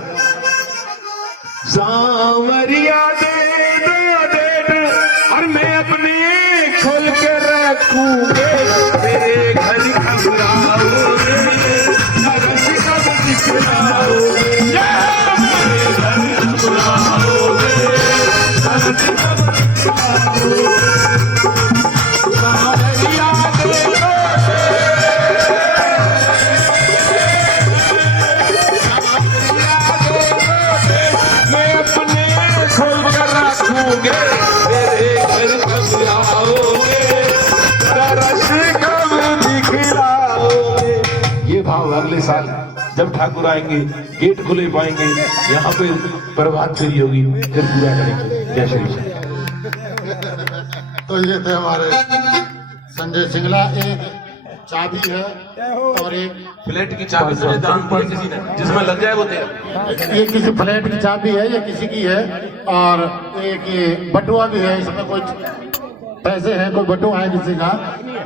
सांवरिया दे दो और मैं अपने खोल के रखूंगे, मेरे घर खबराओगे, रस कब दिखलाओगे, मेरे घर खबराओगे, रस कब दिखलाओगे। सांवरिया दे दो मैं अपने खोल कर रखूंगे, मेरे घर कब आओगे, तरस कब दिखलाओगे। ये भाव अगले साल जब ठाकुर आएंगे, गेट खुले पाएंगे, यहाँ पे प्रभात फेरी होगी, फिर पूरा करेंगे। जय श्री कृष्ण। तो ये थे हमारे संजय सिंगला। एक चाबी है और एक फ्लैट की चाबी से दान पर किसी ने, जिसमें लग जाए वो तेरा। ये किसी फ्लैट की चाबी है, ये किसी की है। और एक ये बटुआ भी है, इसमें कुछ पैसे हैं, कोई बटुआ है किसी का,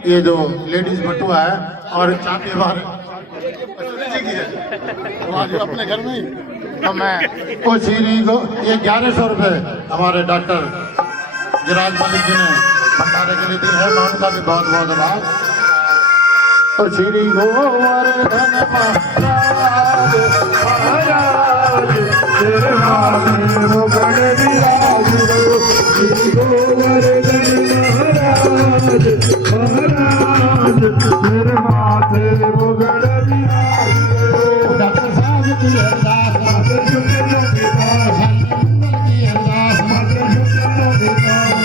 ये जो लेडीज बटुआ है। और चाबी हमारे जी की है, वो जो अपने घर में। तो मैं उस सीरी को ये 1100 रुपये हमारे डॉक्टर गिराज मलिक जी ने भंडारे के लिए दी है, मैं उनका भी बहुत बहुत आभार। तो श्री गोवर्धन महाराज महाराज तेरे माथे मुकुट विराज, श्री गोवर्धन महाराज महाराज तेरे माथे मुकुट विराज। डॉक्टर साहब की अरदास, डॉक्टर शुक्र की अरदास, की अरदास,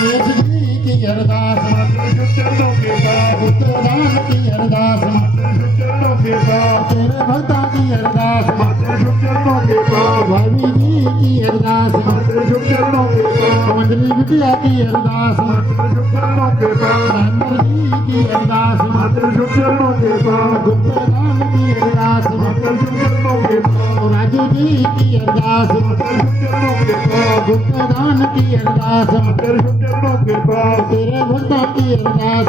देश जी की अरदास, उत्तरदान की अरदास, तेरे भक्ता की अरदास, भाभी जी की अरदास, मंजली बिटिया की अरदास, रामर जी की अरदास, गुप्तदान की अरदास, राजू जी की अरदास, गुप्तदान की अरदास, तेरे भक्ता की अरदास,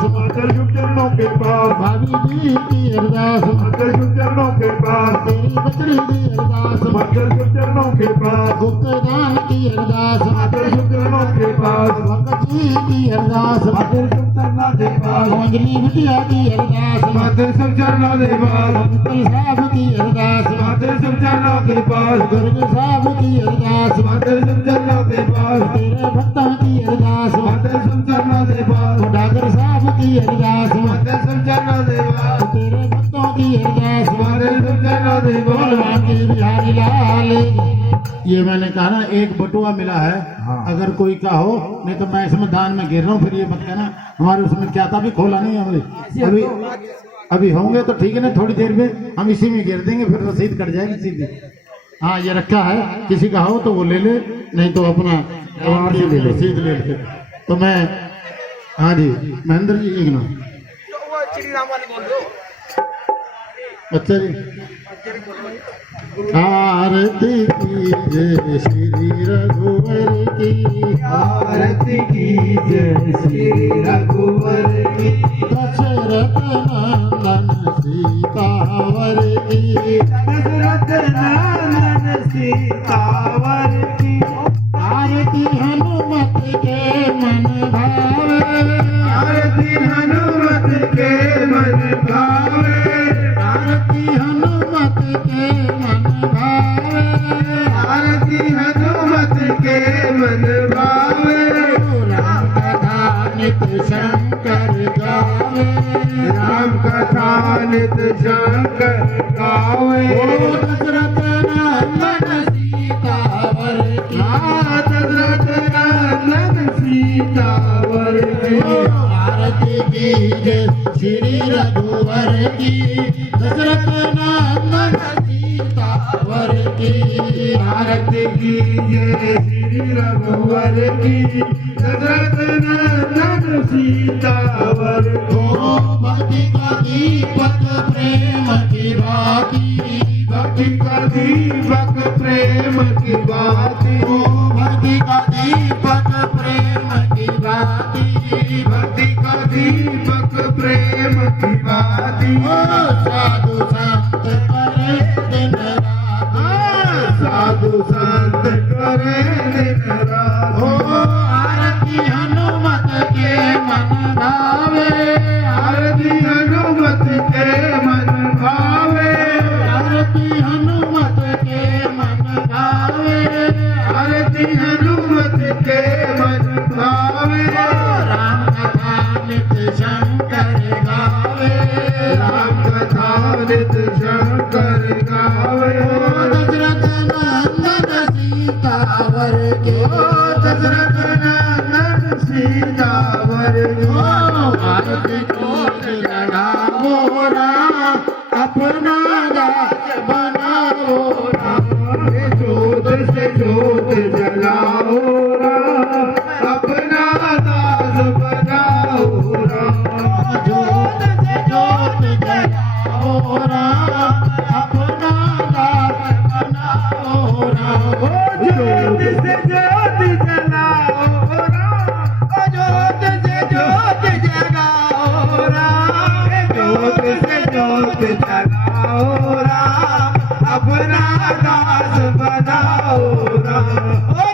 भाभी जी की अरदास, तेरी बकरी की अरदास, गुप्तदान की अरदास, चरणों के पास भगत जी की अरदास माते सब चरणों के पास अंजलि बिटिया की अरदास माते सब चरणों के पास अंकल साहब की अरदास माते सब चरणों के पास गर्ग साहब की अरदास माते सब चरणों के पास तेरे भक्तों की अरदास माते सब चरणों के पास डागर साहब की अरदास माते सब चरणों के पास तेरे भक्तों की अरदास माते सब चरणों के पास भगवान की बिहारी लाल। ये मैंने कहा ना एक बटुआ मिला है, अगर कोई का हो, नहीं तो मैं इसमें दान में गिर रहा हूँ, फिर ये मत कहना हमारे उसमें क्या था, भी खोला नहीं हमने अभी होंगे तो ठीक है ना, थोड़ी देर में हम इसी में गिर देंगे, फिर रसीद कट जाएगी सीधी। हाँ ये रखा है, किसी का हो तो वो ले ले, नहीं तो अपना रसीद ले ले। तो मैं हाँ जी महेंद्र जी एक ना अच्छा जी आरती कीजिए श्री रघुवर की आरती कीजिए श्री रघुवर की दशरथ नंदन सीतावर की दशरथ नंदन सीतावर की आरती हनुमत के मन भावे आरती हनुमत के मन भावे आरती हनुमत के मन भावे आरती हनुमत के मन भावे राम कथा नित शंकर गावे राम कथा नित शंकर गावे दशरथ नंदन सीतावर की दशरथ नंदन सीतावर की आरती कीजिए श्री रघुवर की दशरथ नंदन सीतावर की आरती कीजिए श्री रघुवर की दशरथ नंदन सीतावर ओ भक्ति का दीपक प्रेम की बाती भक्ति का दीपक प्रेम की बाती ओ भक्ति का दीपक प्रेम की बाती भक्ति का दीपक प्रेम की बाती ओ साधु संत करे दिन रात साधु संत करे दिन रात ओ आरती हनुमत के मन भावे आरती हनुमत के मन भावे आरती हनुमत के मन भावे आरती हनुमत के मन भावे राम कथा नित शंकर गावे राम कथा नित शंकर गावे दशरथ नंदन सीतावर के दशरथ नंदन सीतावर ओ आरती कीजिए लगावो राम अपना दास बनाओ राम जोत से जोत जलाओ राम अपना दास बनाओ राम जोत से जोत जलाओ राम अपना दास बनाओ राम जोत से जोत जलाओ राम जोत से जोत जगाओ राम जोत से जोत जलाओ राम अपना दास बनाओ राम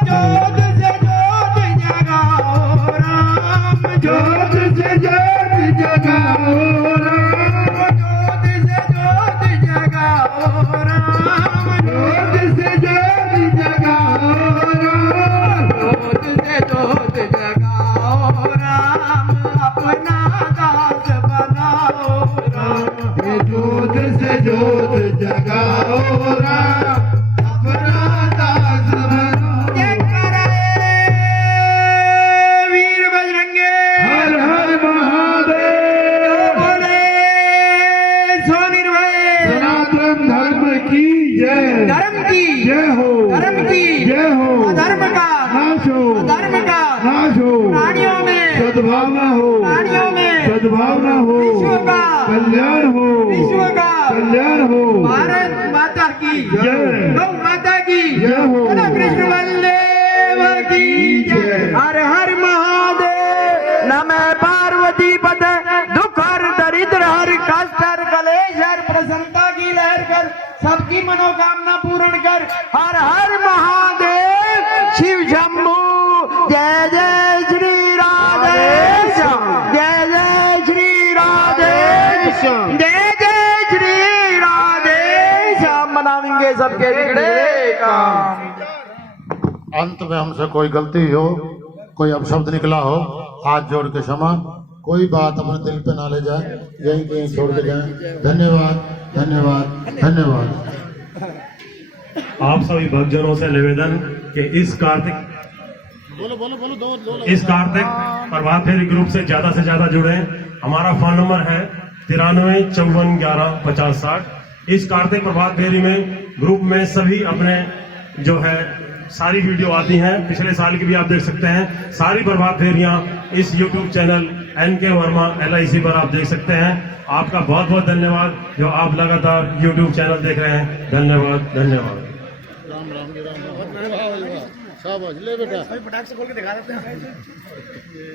जोत से जोत जगाओ राम जोत से जोत जगाओ राम जोत से जोत जगाओ राम जोत से जोत जगाओ राम जोत से जोत जगाओ राम अपना दास बनाओ राम जोत से जोत जगाओ राम अपना दास बनाओ वीर बजरंगे हर हर महादेव बोले सो निर्भय सनातन धर्म की जय धर्म की जय हो धर्म की जय हो धर्म का नाश हो धर्म का नाश हो प्राणियों में सद्भावना हो प्राणियों में सद्भावना हो विश्व का कल्याण हो विश्व का कल्याण हो भारत माता की जय गौ माता की जय हो कृष्ण बलदेव की जय हर हर महादेव नमः पार्वती पते दुख हर दरिद्र हर कष्ट हर कलेश हर प्रसन्नता की लहर कर सबकी मनोकामना पूर्ण कर हर हर महादेव शिव शंभू जय श्याम, जय जय श्री राधे श्याम, मनावेंगे सबके बिगड़े काम। अंत में हमसे कोई गलती हो, कोई अपशब्द निकला हो, हाथ जोड़ के क्षमा। कोई बात अपने दिल पे ना ले जाए, यहीं कहीं छोड़ के जाए। धन्यवाद धन्यवाद धन्यवाद। आप सभी भक्तजनों से निवेदन कि इस कार्तिक प्रभात फेरी ग्रुप से ज्यादा जुड़े। हमारा फोन नंबर है 9354115060। इस कार्तिक प्रभात फेरी में ग्रुप में सभी अपने जो है सारी वीडियो आती हैं, पिछले साल की भी आप देख सकते हैं। सारी प्रभात फेरियां इस YouTube channel NK Verma LIC पर आप देख सकते हैं। आपका बहुत बहुत धन्यवाद जो आप लगातार यूट्यूब चैनल देख रहे हैं। धन्यवाद धन्यवाद। राम राम जी राम राम। शाबाश ले बेटा।